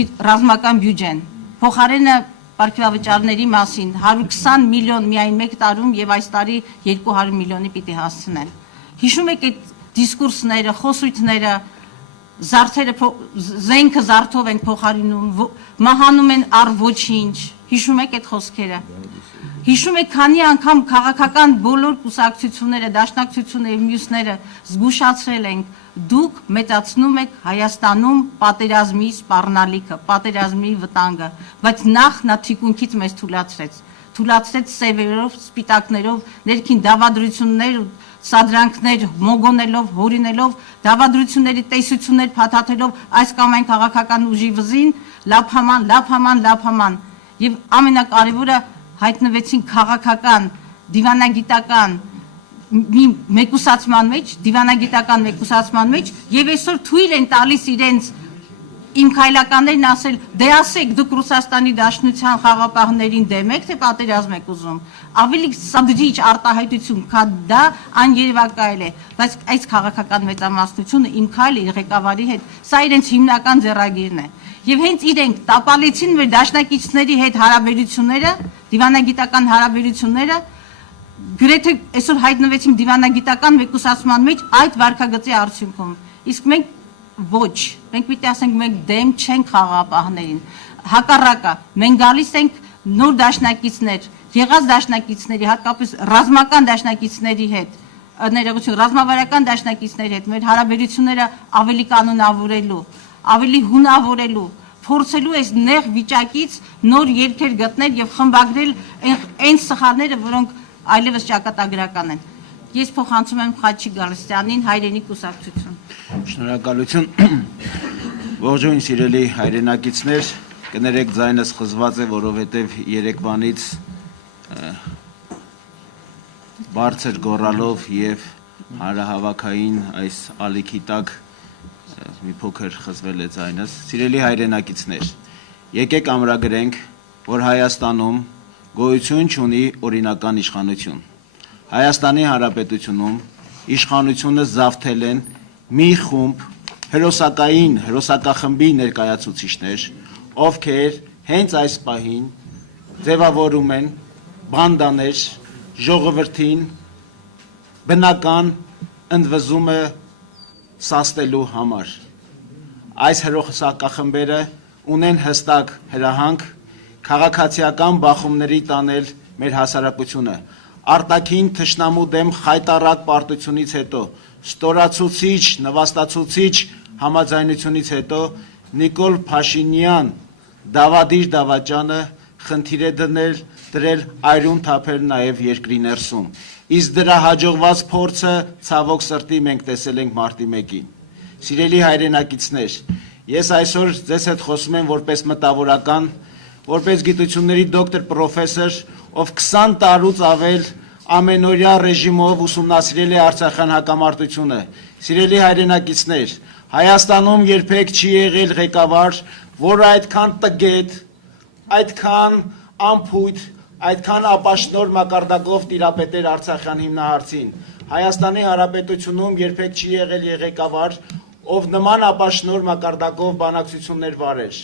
իր ռազմական բյուջեն։ Փոխարենը պարգևավճարների մասին 120 միլիոն միայն մեկ տարում եւ այս տարի 200 միլիոնի պիտի հասցնեն։ Հիշում եք այդ դիսկուրսները, խոսույթները, զարդերը զենքը զարդով են փոխարինում, մահանում են առ ոչինչ։ Հիշում եք այդ խոսքերը։ Հիշում եք քանի անգամ քաղաքական բոլոր կուսակցությունները, դաշնակցությունները եւ մյուսները զգուշացրել են, դուք մեծացնում եք Հայաստանում պատերազմի սպառնալիքը, պատերազմի վտանգը, բայց նա թիկունքից մեզ թույլատրեց սևերով, սպիտակներով, ներքին դավադրություններ, սադրանքներ մոգոնելով, հորինելով, դավադրությունների տեսություններ փաթաթելով այս կամ այն քաղաքական ուժի վզին, լափաման եւ ամենակարևորը հայտնվեցին քաղաքական, դիվանագիտական մեկուսացման մեջ, դիվանագիտական մեկուսացման մեջ եւ այսօր թույլ են տալիս իրենց իմ քայլականներն ասել, դե ասեք դուք Ռուսաստանի Դաշնության խաղապահներին դեմ եք, թե պատերազմ եք ուզում։ Ավելի սադրիչ արտահայտություն, քան դա աներևակայել է, բայց այս քաղաքական մեծամասնությունը իմ քայլը իր ղեկավարի հետ, սա իրենց հիմնական ձեռագիրն է։ Եվ հենց իրենք տապալեցին մեր դաշնակիցների հետ հարաբերությունները, դիվանագիտական հարաբերությունները, գրեթե այսօր հայտնվեցին դիվանագիտական մեկուսացման մեջ այդ վարքագծի արդյունքում։ Իսկ մենք ոչ, մենք պիտի ասենք մենք դեմ չենք խաղաղապահներին, հակառակը, մենք գալիս ենք նոր դաշնակիցներ, եղած դաշնակիցների, հատկապես ռազմական դաշնակիցների հետ, ներողություն, ռազմավարական դաշնակիցների հետ մեր հարաբերությունները ավելի կանոնավորելու, ավելի հունավորելու, փորձելու այս նեղ վիճակից նոր ելքեր գտնել եւ խմբագրել այն սխալները, որոնք այլևս ճակատագրական են։ Ես փոխանցում եմ Խաչի Գալստյանին, Հայրենիք կուսակցություն։ Շնորհակալություն։ Ողջույն սիրելի հայրենակիցներ, կներեք ձայնս խզված է, որովհետև երեկվանից բարձր գոռալով եւ հանրահավաքային այս ալիքի տակ մի փոքր խզվել է ձայնս։ Սիրելի հայրենակիցներ, եկեք ամրագրենք, որ Հայաստանում գոյություն չունի օրինական իշխանություն։ Հայաստանի Հանրապետությունում իշխանությունը զավթել են մի խումբ հերոսակախմբի ներկայացուցիչներ, ովքեր հենց այս պահին ձևավորում են բանդաներ ժողովրդին բնական ընդվզումը սաստելու համար։ Այս հերոսակախմբերը ունեն հստակ հրահանգ քաղաքացիական բախումների տանել մեր հասարակությունը։ Արտաքին թշնամու դեմ խայտառակ պարտությունից հետո, ստորացուցիչ, նվաստացուցիչ համաձայնությունից հետո Նիկոլ Փաշինյան դավադիր դավաճանը խնդիր է դրել այրուն թափել նաև երկրի ներսում։ Իսկ դրա հաջողված փորձը ցավոք սրտի մենք տեսել ենք մարտի 1-ին։ Սիրելի հայրենակիցներ, ես այսօր ձեզ հետ խոսում եմ որպես մտավորական, որպես գիտությունների դոկտոր պրոֆեսոր, ով 20 տարուց ավել ամենօրյա ռեժիմով ուսումնասիրել է Արցախյան հակամարտությունը։ Սիրելի հայրենակիցներ, Հայաստանում երբեք չի եղել ղեկավար, որը այդքան տգետ, այդքան անփույթ, այդքան ապաշնոր մակարդակով տիրապետեր Արցախյան հիմնահարցին։ Հայաստանի Հանրապետությունում երբեք չի եղել ղեկավար, ով նման ապաշնոր մակարդակով բանակցություններ վարեր,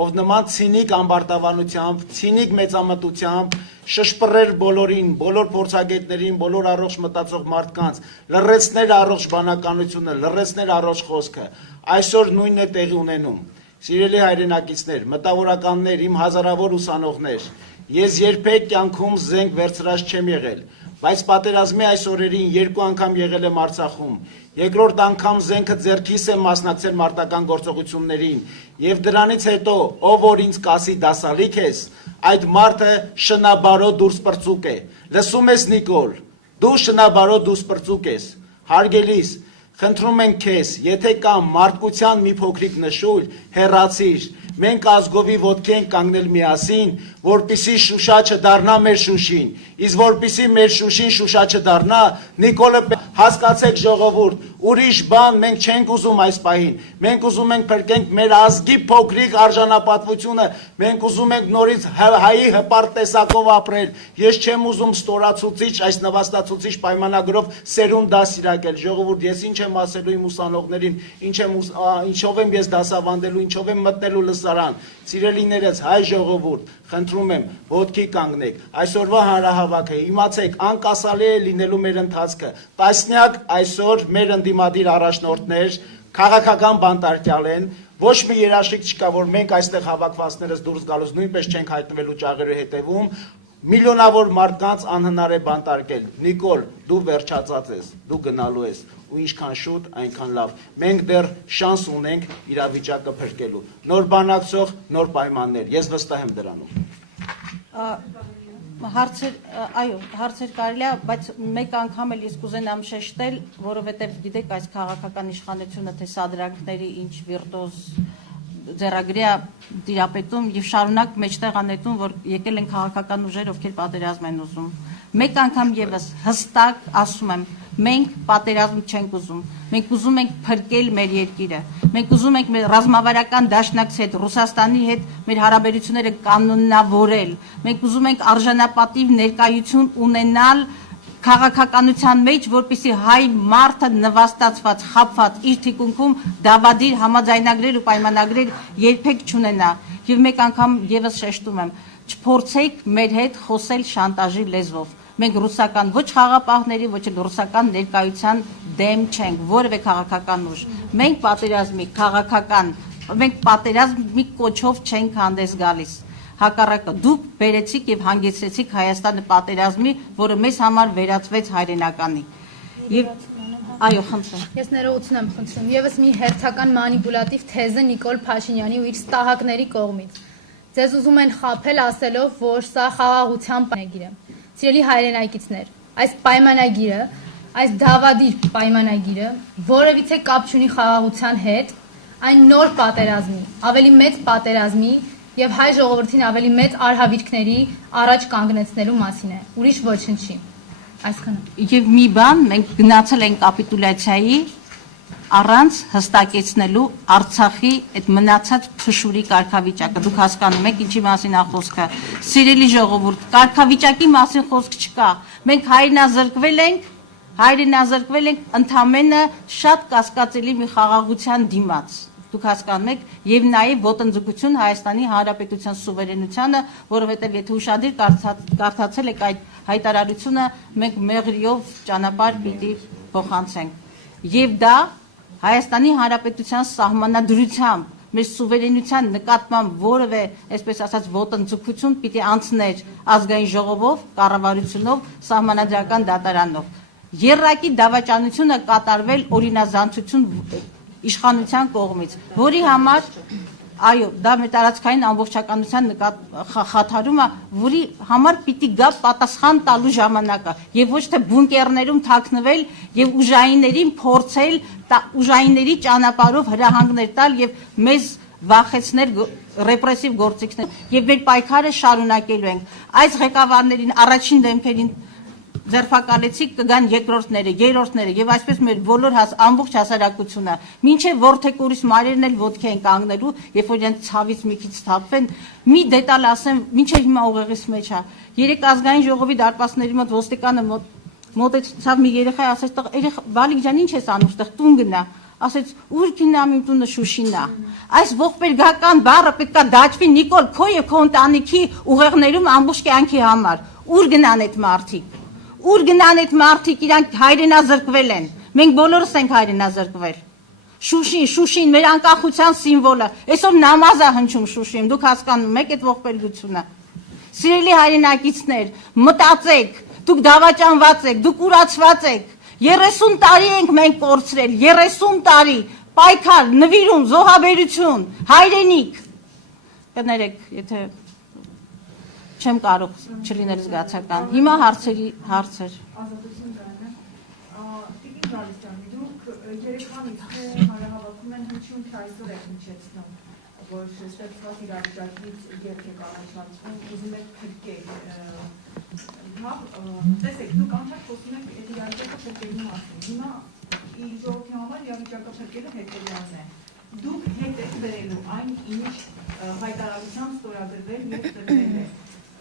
ով նման ցինիկ ամբարտավանությամբ, ցինիկ մեծամտությամբ շշպռել բոլորին, բոլոր փորձագետներին, բոլոր առողջ մտածող մարդկանց, լռեցնել առողջ բանականությունը, լռեցնել առողջ խոսքը։ Այսօր նույնն է տեղի ունենում։ Սիրելի հայրենակիցներ, մտավորականներ, իմ հազարավոր ուսանողներ, ես երբեք կյանքում զենք վերցրած չեմ եղել, բայց պատերազմի այս օրերին 2 անգամ եղել եմ Արցախում, երկրորդ անգամ զենքը ձեռքիս եմ մասնակցել մարտական գործողություններին, եւ դրանից հետո ով որ ինձ կասի դասալիք ես, այդ մարդը շնաբարո դուրս պրծուկ է։ Լսում ես Նիկոլ, դու շնաբարո դուրս պրծուկ ես։ Հարգելիս, խնդրում ենք քեզ, եթե կա մարդկության մի փոքրիկ նշույլ, հեռացիր։ Մենք ազգովի ոտքի ենք կանգնել միասին, որպիսի Շուշա չդառնա մեր Շուշին, իսկ որպիսի մեր Շուշին Շուշա չդառնա, Նիկոլը հասկացեք ժողովուրդ, ուրիշ բան մենք չենք ուզում այս պահին, մենք ուզում ենք փրկենք մեր ազգի փոքրիկ արժանապատվությունը, մենք ուզում ենք նորից հայի հպարտ տեսակով ապրել, ես չեմ ուզում ստորացուցիչ, այս նվաստացուցիչ պայմանագրով սերունդ դասիրակել, ժողովուրդ, ես ինչ եմ ասելու իմ ուսանողներին, ինչով եմ ես դասավանդելու, ինչով եմ մտնելու լսարան, սիրելիներս, հայ ժողովուրդ, խնդրում եմ, ոտքի կանգնեք, այսօրվա հանրահավաքը, իմացեք, անկասալի է լինելու մեր ընթացքը, տասնյակ այսօր մեր ընդդիմադիր առաջնորդներ քաղաքական բանտարկյալ են, ոչ մի երաշխիք չկա, որ մենք այստեղ հավաքվածներս դուրս գալուց նույնպես չենք հայտնվելու ճաղերի հետևում, միլիոնավոր մարդկանց անհնար է բանտարկել։ Նիկոլ, դու վերջացած ես, դու գնալու ես, ու ինչքան շուտ, այնքան լավ։ Մենք դեռ շանս ունենք իրավիճակը փրկելու։ Նոր բանակցող, նոր պայմաններ։ Ես վստահ եմ դրանում։ Հարցեր կարելի է, բայց մեկ անգամ էլ ես կուզենամ շեշտել, որովհետև գիտեք այս քաղաքական իշխանությունը թե սադրակների ինչ վիրտոզ ձեռագրի է տիրապետում եւ շարունակ մեջտեղ անետում, որ եկել են քաղաքական ուժեր, ովքեր պատերազմ են ուզում։ Մեկ անգամ եւս հստակ ասում եմ, մենք պատերազմ չենք ուզում։ Մենք ուզում ենք փրկել մեր երկիրը։ Մենք ուզում ենք մեր ռազմավարական դաշնակցի հետ, Ռուսաստանի հետ մեր հարաբերությունները կանոնավորել։ Մենք ուզում ենք արժանապատիվ ներկայություն ունենալ քաղաքականության մեջ, որպեսզի հայ մարդը նվաստացված, խաբված իր թիկունքում դավադիր համաձայնագրեր ու պայմանագրեր երբեք չունենա։ Եվ մեկ անգամ եւս շեշտում եմ, չփորձեք մեր հետ խոսել շանտաժի լեզվով։ Մենք ռուսական ոչ խաղապահների, ոչ էլ ռուսական ներկայության դեմ չենք, որևէ քաղաքական ուժ։ Մենք պատերազմի քաղաքական, մենք պատերազմի կոչով չենք հանդես գալիս։ Հակառակը դուք բերեցիք եւ հանգեցրեցիք Հայաստանը պատերազմի, որը մեզ համար վերածվեց հայրենականի։ Եվ այո, խնդրեմ։ Ես ներողություն եմ խնդրում։ Եվս մի հերթական մանիպուլատիվ թեզը Նիկոլ Փաշինյանի ու իր ստահակների կողմից։ Ձեզ ուզում են խաբել ասելով, որ սա խաղաղության պայմանագիր է։ Սիրելի հայրենակիցներ, այս պայմանագիրը, այս դավադիր պայմանագիրը որևիցե կապ չունի խաղաղության հետ, այն նոր պատերազմի, ավելի մեծ պատերազմի եւ հայ ժողովրդին ավելի մեծ արհավիրքների առաջ կանգնեցնելու մասին է։ Ուրիշ ոչնչի։ Այսքանը։ Եվ մի բան, մենք գնացել ենք կապիտուլյացիայի առանց հստակեցնելու Արցախի այդ մնացած փշուրի կարգավիճակը։ Դուք հասկանում եք ինչի մասին է խոսքը։ Սիրելի ժողովուրդ, կարգավիճակի մասին խոսք չկա։ Մենք հայրենազրկվել ենք ընդամենը շատ կասկածելի մի խաղաղության դիմաց։ Դուք հասկանում եք, եւ նաեւ ոտնձգություն Հայաստանի Հանրապետության սուվերենությանը, որովհետեւ եթե ուշադիր կարդացել եք այդ հայտարարությունը, մենք մեղրիով ճանապարհ պիտի փոխանցենք։ Եվ դա Հայաստանի Հանրապետության սահմանադրությամբ մեր սուվերենության նկատմամբ որևէ, այսպես ասած, ոտնձգություն պիտի անցներ ազգային ժողովով, կառավարությունով, սահմանադրական դատարանով։ Եռակի դավաճանությունը կատարվել օրինազանցություն իշխանության կողմից, որի համար, այո, դա մեր տարածքային ամբողջականության խաթարում է, որի համար պիտի գա պատասխան տալու ժամանակը, եւ ոչ թե բունկերներում թաքնվել եւ ուժայիններին փորձել, ուժայինների ճանապարհով հրահանգներ տալ եւ մեզ վախեցնել ռեպրեսիվ գործիքներ, եւ մեր պայքարը շարունակելու ենք։ Այս ղեկավարներին առաջին դեմքերին ձերբակալեցիք, կգան երկրորդները, երրորդները եւ այսպես մեր բոլոր ամբողջ հասարակությունը, մինչեւ որդեկորիս մայրերն էլ ոտքի են կանգնելու, երբ որ իրենց ցավից մի քիչ թափվեն, մի դետալ ասեմ, մինչեւ հիմա ուղեղիս մեջ է։ Երեք ազգային ժողովի դարպասների մոտ ոստիկանը մոտեցավ մի երեխա, ասեց, երեխա, Բալիկ ջան, ինչ ես անում, այդտեղ տուն գնա։ Ասեց, ուր գնամ, իմ տունը Շուշին է։ Այս ողբերգական բառը պետք է դաջվի Նիկոլ, քո եւ քո ընտանիքի ուղեղներում ամբողջ կյանքի համար։ Ուր գնան այդ մարդիկ։ Ուր գնան այդ մարդիկ, իրանք հայրենազրկվել են։ Մենք բոլորս ենք հայրենազրկվել։ Շուշին, մեր անկախության սիմվոլը։ Այսօր նամազ է հնչում Շուշիում, դուք հասկանում եք այդ ողբերգությունը։ Սիրելի հայրենակիցներ, մտածեք, դուք դավաճանված եք, դուք ուրացված եք։ 30 տարի ենք մենք կորցրել, 30 տարի, պայքար, նվիրում, զոհաբերություն, հայրենիք։ Կներեք, եթե չեմ կարող չլինել զգացական։ Հիմա հարցեր։ Ազատություն դառնա։ Տիկին Գալստյան, դուք երեքանից հանրահավաքում են հնչյունքը այսօր եք հնչեցնում, որ ստեղծված իրավիճակից երբ եք առաջացվում, ուզում եք փրկել։ Տեսեք, դուք անշարժ խոսում եք այդ իրավիճակը փրկելու մասին։ Հիմա ժողովրդի համար իրավիճակը փրկելը հետևյալն է։ Դուք հետ եք բերելու այն, ինչ հայտարարությամբ ստորագրվել եւ տրվել է։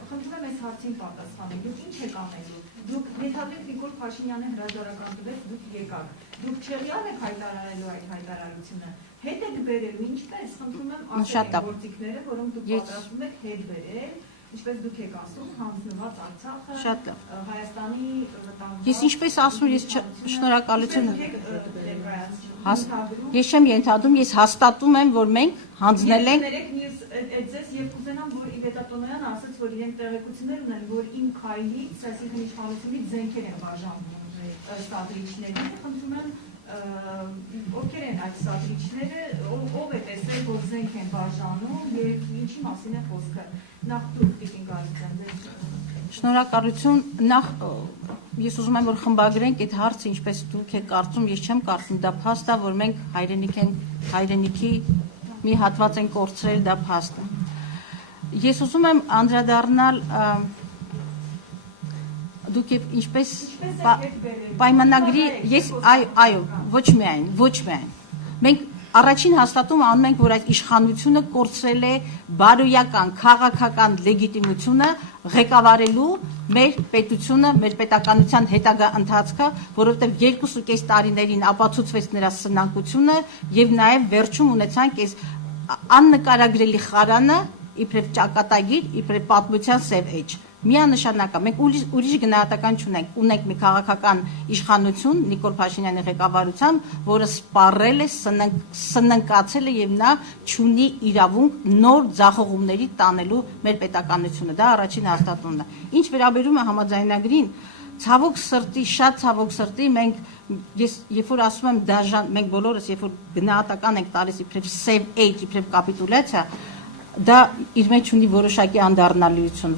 Խնդրում եմ այս հարցին պատասխանել, դուք ինչ եք անելու, դուք ենթադրեք Նիկոլ Փաշինյանը հրաժարական տվեց, դուք եկաք, դուք չեղյալ եք հայտարարելու այդ հայտարարությունը, հետ եք բերելու, ինչպես, խնդրում եմ ասել գործիքները, որոնք դուք պատրաստում եք հետ բերել, ինչպես դուք եք ասում, հանձնված Արցախը, Հայաստանի վտանգված։ Ես ինչպես ասում, ես շնորհակալություն ես չեմ ենթադրում, ես հաստատում եմ, որ մենք հանձնել ենք։ Այդ ձեզ եւ կուզենամ, որ Իվետատոնոյան ասաց, որ իրենք տեղեկություններ ունեն, որ իմ քայլից, այսինքն իշխանությունից զենքեր են բաժանվում սադրիչներին, խնդրում եմ ովքեր են այդ սադրիչները, ով է տեսել, որ զենք են բաժանում եւ ինչի մասին է խոսքը։ Նախ դուք Տիկին Գալստյան, Շնորհակալություն, նախ ես ուզում եմ, որ խմբագրենք այդ հարցը, ինչպես դուք եք կարծում, ես չեմ կարծում, դա փաստ է, որ մենք հայրենիքի մի հատված ենք կորցրել, դա փաստ է։ Ես ուզում եմ անդրադառնալ դուք ինչպես պայմանագրի, ես այո, ոչ միայն։ Մենք առաջին հաստատում անում ենք, որ այդ իշխանությունը կորցրել է բարոյական, քաղաքական լեգիտիմությունը ղեկավարելու մեր պետությունը, մեր պետականության հետագա ընթացքը, որովհետև 2.5 տարիներին ապացուցվեց նրա սնանկությունը եւ նաեւ վերջում ունեցանք այս աննկարագրելի խարանը իբրև ճակատագիր, իբրև պատմության սև էջ։ Միանշանակ է, մենք ուրիշ գնահատական չունենք, ունենք մի քաղաքական իշխանություն Նիկոլ Փաշինյանի ղեկավարությամբ, որը սպառել է, սննկացել է եւ նա չունի իրավունք նոր ձախողումների տանելու մեր պետականությունը, դա առաջին հաստատումն է։ Ինչ վերաբերում է համաձայնագրին, ցավոք սրտի, շատ ցավոք սրտի մենք երբ որ ասում եմ դաժան, մենք բոլորս երբ որ գնահատական ենք տալիս իբրև save aid, իբրև կապիտուլյացիա, դա իր մեջ ունի որոշակի անդառնալիություն,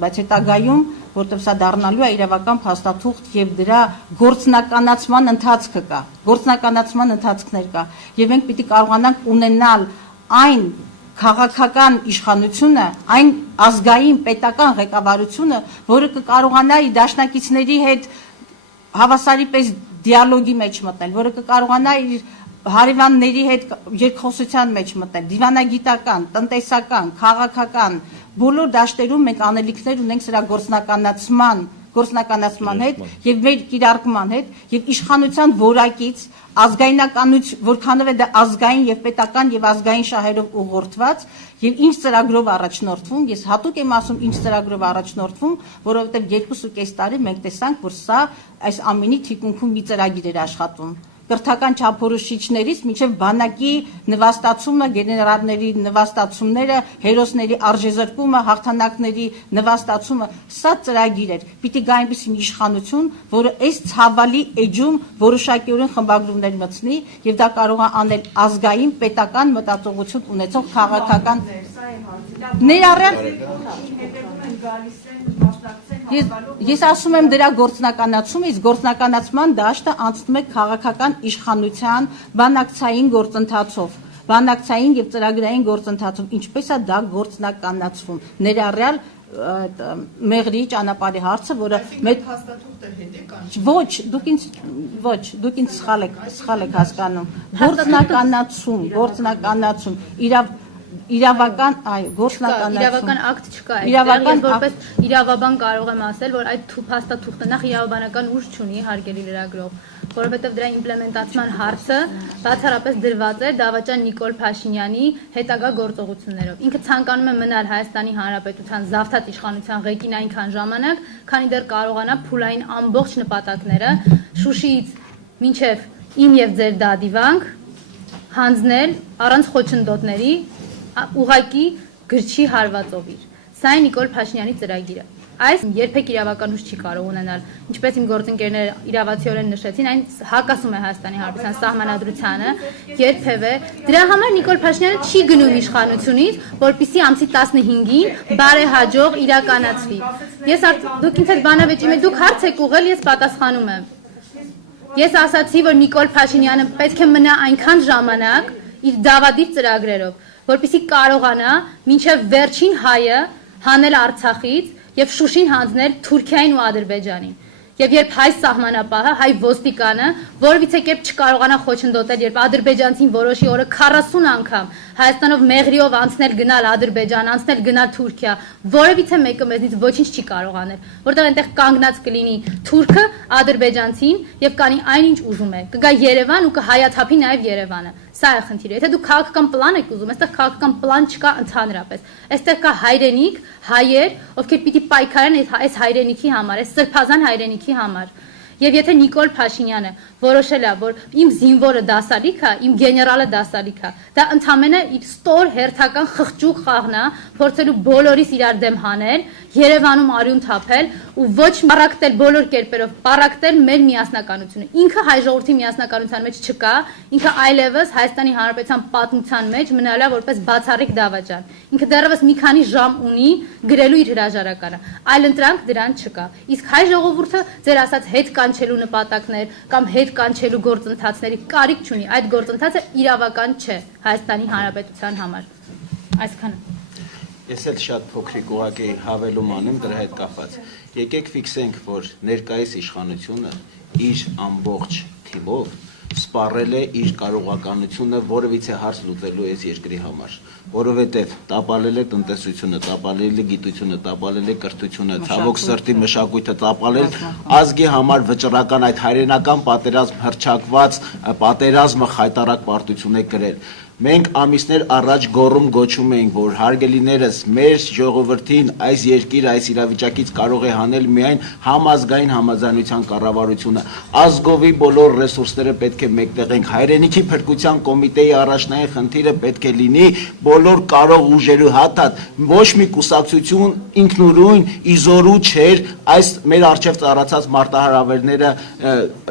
բայց հետագայում, որտեղ սա դառնալու է իրավական փաստաթուղթ եւ դրա գործնականացման ընթացքը կա, գործնականացման ընթացքներ կա, եւ մենք պիտի կարողանանք ունենալ այն քաղաքական իշխանությունը, այն ազգային պետական ղեկավարությունը, որը կկարողանա իր դաշնակիցների հետ հավասարի պես դիալոգի մեջ մտնել, որը կկարողանա իր հարևանների հետ երկխոսության մեջ մտնել, դիվանագիտական, տնտեսական, քաղաքական, բոլոր դաշտերում մենք անելիքներ ունենք սրա գործնականացման հետ եւ մեր կիրարկման հետ եւ իշխանության որակից ազգայնականություն, որքանով է դա ազգային եւ պետական եւ ազգային շահերով ուղղորդված եւ ինչ ծրագրով առաջնորդվում, ես հատուկ եմ ասում ինչ ծրագրով առաջնորդվում, որովհետեւ 2.5 տարի մենք տեսանք, որ սա այս ամենի թիկունքում մի ծրագիր էր աշխատում կրթական չափորոշիչներից մինչև բանակի նվաստացումը, գեներալների նվաստացումները, հերոսների արժեզրկումը, հաղթանակների նվաստացումը, սա ծրագիր էր։ Պիտի գա այնպիսի մի իշխանություն, որը այս ցավալի էջում որոշակիորեն խմբագրումներ մտցնի եւ դա կարող է անել ազգային պետական մտածողություն ունեցող քաղաքական ներառյալ Ես ասում եմ դրա գործնականացումը, իսկ գործնականացման դաշտը անցնում է քաղաքական իշխանության բանակցային գործընթացով, բանակցային եւ ծրագրային գործընթացով, ինչպես է դա գործնականացվում, ներառյալ մեղրի ճանապարհի հարցը, որը դուք ինձ սխալ եք հասկանում, գործնականացում, իրավական ակտ չկա, այդտեղ որպես իրավաբան կարող եմ ասել, որ այդ փաստաթուղթը նախ իրավաբանական ուժ չունի, հարգելի լրագրող, որովհետև դրա իմպլեմենտացման հարցը բացառապես դրված է դավաճան Նիկոլ Փաշինյանի հետագա գործողություններով։ Ինքը ցանկանում է մնալ Հայաստանի Հանրապետության զավթած իշխանության ղեկին այնքան ժամանակ, քանի դեռ կարողանա փուլային ամբողջ նպատակները Շուշիից մինչև իմ եւ ձեր դադիվանք հանձնել առանց խոչընդոտների ուղակի գրչի հարվածով իր։ Սա է Նիկոլ Փաշինյանի ծրագիրը։ Այս երբեք իրավական ուժ չի կարող ունենալ, ինչպես իմ գործընկերները իրավացիորեն նշեցին, այն հակասում է Հայաստանի Հանրապետության սահմանադրությանը, երբևէ դրա համար Նիկոլ Փաշինյանը չի գնում իշխանությունից, որպեսզի ամսի 15-ին բարեհաջող իրականացվի։ Դուք ինձ հետ բանավեճի մեջ դուք հարց եք ուղղել, ես պատասխանում եմ։ Ես ասացի, որ Նիկոլ Փաշինյանը պետք է մնա այնքան ժամանակ իր դավադիր ծրագրերով, որպեսզի կարողանա մինչև վերջին հայը հանել Արցախից եւ Շուշին հանձնել Թուրքիային ու Ադրբեջանին։ Եվ երբ հայ սահմանապահը, հայ ոստիկանը որևիցե կերպ չկարողանա խոչընդոտել, երբ ադրբեջանցին որոշի օրը 40 անգամ Հայաստանով մեղրիով անցնել գնալ Ադրբեջան, անցնել գնալ Թուրքիա, որևիցե մեկը մեզնից ոչինչ չի կարող անել, որտեղ այնտեղ կանգնած կլինի թուրքը, ադրբեջանցին եւ կանի այնինչ ուզում է։ Կգա Երևան ու կհայաթափի նաեւ Երևանը։ Սա է խնդիրը։ Եթե դուք քաղաքական պլան եք ուզում, այստեղ քաղաքական պլան չկա ընդհանրապես։ Այստեղ կա հայրենիք, հայեր, ովքեր պիտի պայքարեն այս հայրենիքի համար, այս սրբազան հայրենիքի համար։ Եվ եթե Նիկոլ Փաշինյանը որոշել է, որ իմ զինվորը դասալիք է, իմ գեներալը դասալիք է, դա ընդամենը իր ստոր հերթական խղճուկ խաղն է, փորձելու բոլորիս իրար դեմ հանել, Երևանում արյուն թափել ու ոչ պարակտել բոլոր կերպերով, պարակտել մեր միասնականությունը։ Ինքը հայ ժողովրդի միասնականության մեջ չկա, ինքը այլևս Հայաստանի Հանրապետության պատմության մեջ մնալու է որպես բացառիկ դավաճան։ Ինքը դեռևս մի քանի ժամ ունի գրելու իր հրաժարականը, այլ ընտրանք դրան չկա։ Իսկ հայ ժողովուրդը ձեր ասած հետ կանչելու նպատակներ կամ հետ կանչելու գործընթացների կարիք չունի։ Այդ գործընթացը իրավական չէ Հայաստանի Հանրապետության համար։ Այսքանը։ Ես էլ շատ փոքրիկ ուղղակի հավելում անեմ դրա հետ կապված։ Եկեք ֆիքսենք, որ ներկայիս իշխանությունը իր ամբողջ թիմով սպառել է իր կարողականությունը որևիցե հարց լուծելու այս երկրի համար, որովհետև տապալել է տնտեսությունը, տապալել է գիտությունը, տապալել է կրթությունը, ցավոք սրտի մշակույթը, տապալել ազգի համար վճռական այդ հայրենական պատերազմ հռչակված պատերազմը խայտարակ պարտություն է կրել։ Մենք ամիսներ առաջ գոռում գոչում էինք, որ հարգելիներս, մեր ժողովրդին այս երկիրը այս իրավիճակից կարող է հանել միայն համազգային համաձայնության կառավարությունը։ Ազգովի բոլոր ռեսուրսները պետք է մեկտեղենք։ Հայրենիքի փրկության կոմիտեի առաջնային խնդիրը պետք է լինի բոլոր կարող ուժերու հատած, ոչ մի կուսակցություն ինքնուրույն իզորու չէր այս մեր արժեվ ծառացած մարտահրավերները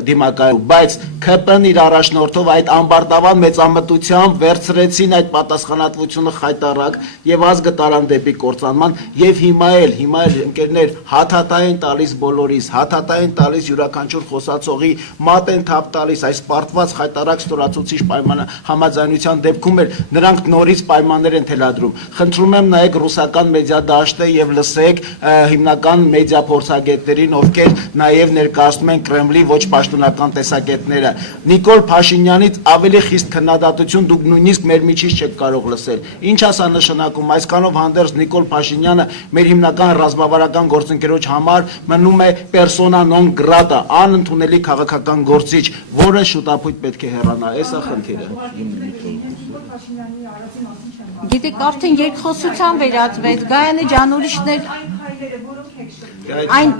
դիմակայելու, բայց ԿՊ-ն իր առաջնորդով այդ ամբարտավան մեծամտությամբ վերցրեցին այդ պատասխանատվությունը խայտարակ եւ ազգը տարան դեպի կործանման եւ հիմա էլ ընկերներ հաթաթային տալիս բոլորիս, հաթաթային տալիս յուրաքանչյուր խոսացողի մատ են թափ տալիս այս պարտված խայտարակ ստորացուցիչ պայմանը համաձայնության դեպքում էլ նրանք նորից պայմաններ են թելադրում։ Խնդրում եմ նայեք ռուսական մեդիա դաշտը եւ լսեք հիմնական մեդիա փորձագետներին, ովքեր նաեւ ներկայացնում են Կրեմլի ոչ պաշտոնական տեսակետները։ Նիկոլ Փաշինյանից ավելի խիստ քննադատություն դուք նույնիսկ մեր միջից չեք կարող լսել։ Ինչ ասա նշանակում, այսքանով հանդերձ Նիկոլ Փաշինյանը մեր հիմնական ռազմավարական գործընկերոջ համար մնում է persona non grata, անընդունելի քաղաքական գործիչ, որը շուտապույտ պետք է հեռանա։ Էսա խնդիրը։ Գիտեք, արդեն երկխոսության վերածվեց, Գայանի ջան, ուրիշներ այն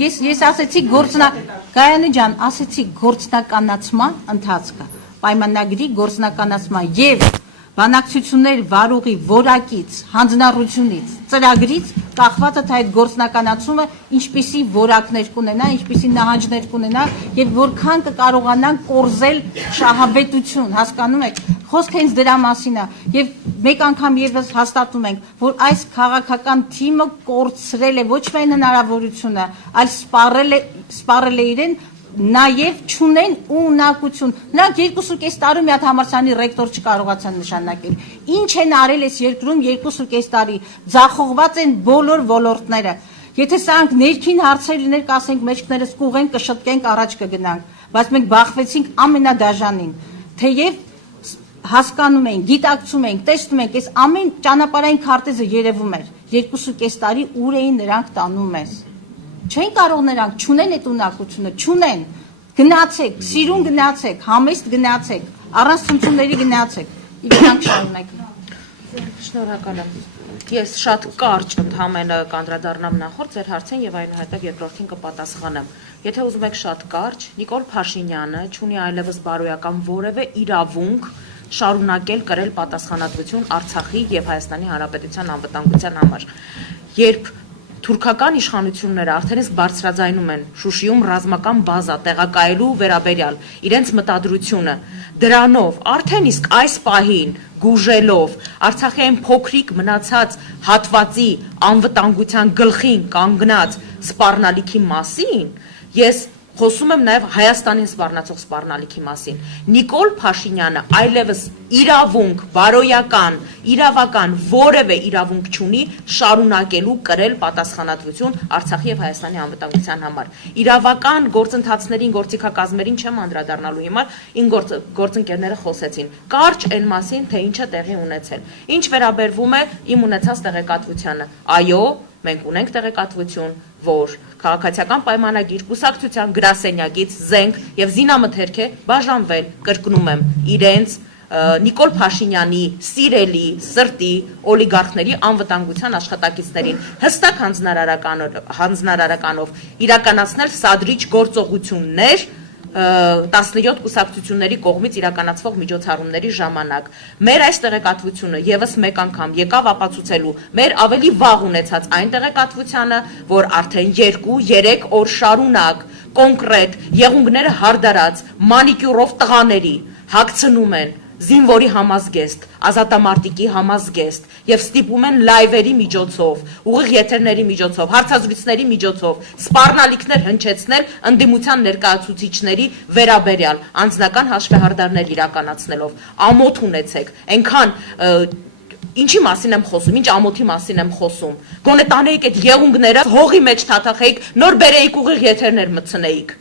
ես ասեցի Գայանի ջան, ասեցի գործնականացման ընթացքը, պայմանագրի գործնականացման եւ բանակցություններ վարողի որակից, հանձնառությունից, ծրագրից կախված է թե այդ գործնականացումը ինչպիսի որակներ կունենա, ինչպիսի նահանջներ կունենա եւ որքան կկարողանան կորզել շահավետություն, հասկանում եք, խոսքը հենց դրա մասին է եւ մեկ անգամ եւս հաստատում ենք, որ այս քաղաքական թիմը կորցրել է ոչ միայն հնարավորությունը, այլ սպառել է իրեն նաև չունեն ունակություն։ Նրանք 2.5 տարի մի հատ համալսարանի ռեկտոր չկարողացան նշանակել։ Ինչ են արել այս երկրում 2.5 տարի։ Ձախողված են բոլոր ոլորտները։ Եթե սրանք ներքին հարցեր լիներ, կասենք մեջքներս կուղենք, կշտկենք, առաջ կգնանք, բայց մենք բախվեցինք ամենադաժանին։ Թեև հասկանում ենք, գիտակցում ենք, տեսնում ենք, այս ամեն ճանապարհային քարտեզը երևում էր։ 2.5 տարի ուր էին նրանք տանում մեզ։ Չեն կարող նրանք, չունեն այդ ունակությունը, չունեն։ Գնացեք, սիրուն գնացեք, համեստ գնացեք, առանց ցնցումների գնացեք։ Իրանք շարունակեն։ Շնորհակալ եմ։ Ես շատ կարճ ընդհանրապես կանդրադառնամ նախորդ ձեր հարցին եւ այնուհետեւ երկրորդին կպատասխանեմ։ Եթե ուզում եք շատ կարճ, Նիկոլ Փաշինյանը չունի այլևս բարոյական որևէ իրավունք շարունակել կրել պատասխանատվություն Արցախի եւ Հայաստանի Հանրապետության անվտանգության համար։ Երբ թուրքական իշխանությունները արդեն իսկ բարձրաձայնում են Շուշիում ռազմական բազա տեղակայելու վերաբերյալ իրենց մտադրությունը, դրանով արդեն իսկ այս պահին գուժելով Արցախյան փոքրիկ մնացած հատվածի անվտանգության գլխին կանգնած սպառնալիքի մասին, ես խոսում եմ նաև Հայաստանին սպառնացող սպառնալիքի մասին։ Նիկոլ Փաշինյանը այլևս իրավունք, բարոյական, իրավական որևէ իրավունք չունի շարունակելու կրել պատասխանատվություն Արցախի եւ Հայաստանի անվտանգության համար։ Իրավական գործընթացներին, գործիքակազմերին չեմ անդրադառնալու հիմա, գործընկերները խոսեցին։ Կարճ այն մասին, թե ինչը տեղի ունեցել։ Ինչ վերաբերվում է իմ ունեցած տեղեկատվությանը, այո, մենք ունենք տեղեկատվություն, որ քաղաքացիական պայմանագիր կուսակցության գրասենյակից զենք եւ զինամթերք է բաժանվել, կրկնում եմ, իրենց Նիկոլ Փաշինյանի սիրելի սրտի օլիգարխների անվտանգության աշխատակիցներին հստակ հանձնարարականով իրականացնել սադրիչ գործողություններ 17 կուսակցությունների կողմից իրականացվող միջոցառումների ժամանակ։ Մեր այս տեղեկատվությունը եւս մեկ անգամ եկավ ապացուցելու մեր ավելի վաղ ունեցած այն տեղեկատվությանը, որ արդեն 2-3 օր շարունակ կոնկրետ եղունգները հարդարած մանիկյուրով տղաների հագցնում են զինվորի համազգեստ, ազատամարտիկի համազգեստ եւ ստիպում են լայվերի միջոցով, ուղիղ եթերների միջոցով, հարցազրույցների միջոցով սպառնալիքներ հնչեցնել ընդդիմության ներկայացուցիչների վերաբերյալ անձնական հաշվեհարդարներ իրականացնելով։ Ամոթ ունեցեք, այնքան ինչի մասին եմ խոսում, ինչ ամոթի մասին եմ խոսում։ Գոնե տանեիք այդ եղունգները հողի մեջ թաթախեիք, նոր բերեիք ուղիղ եթերներ մտցնեիք։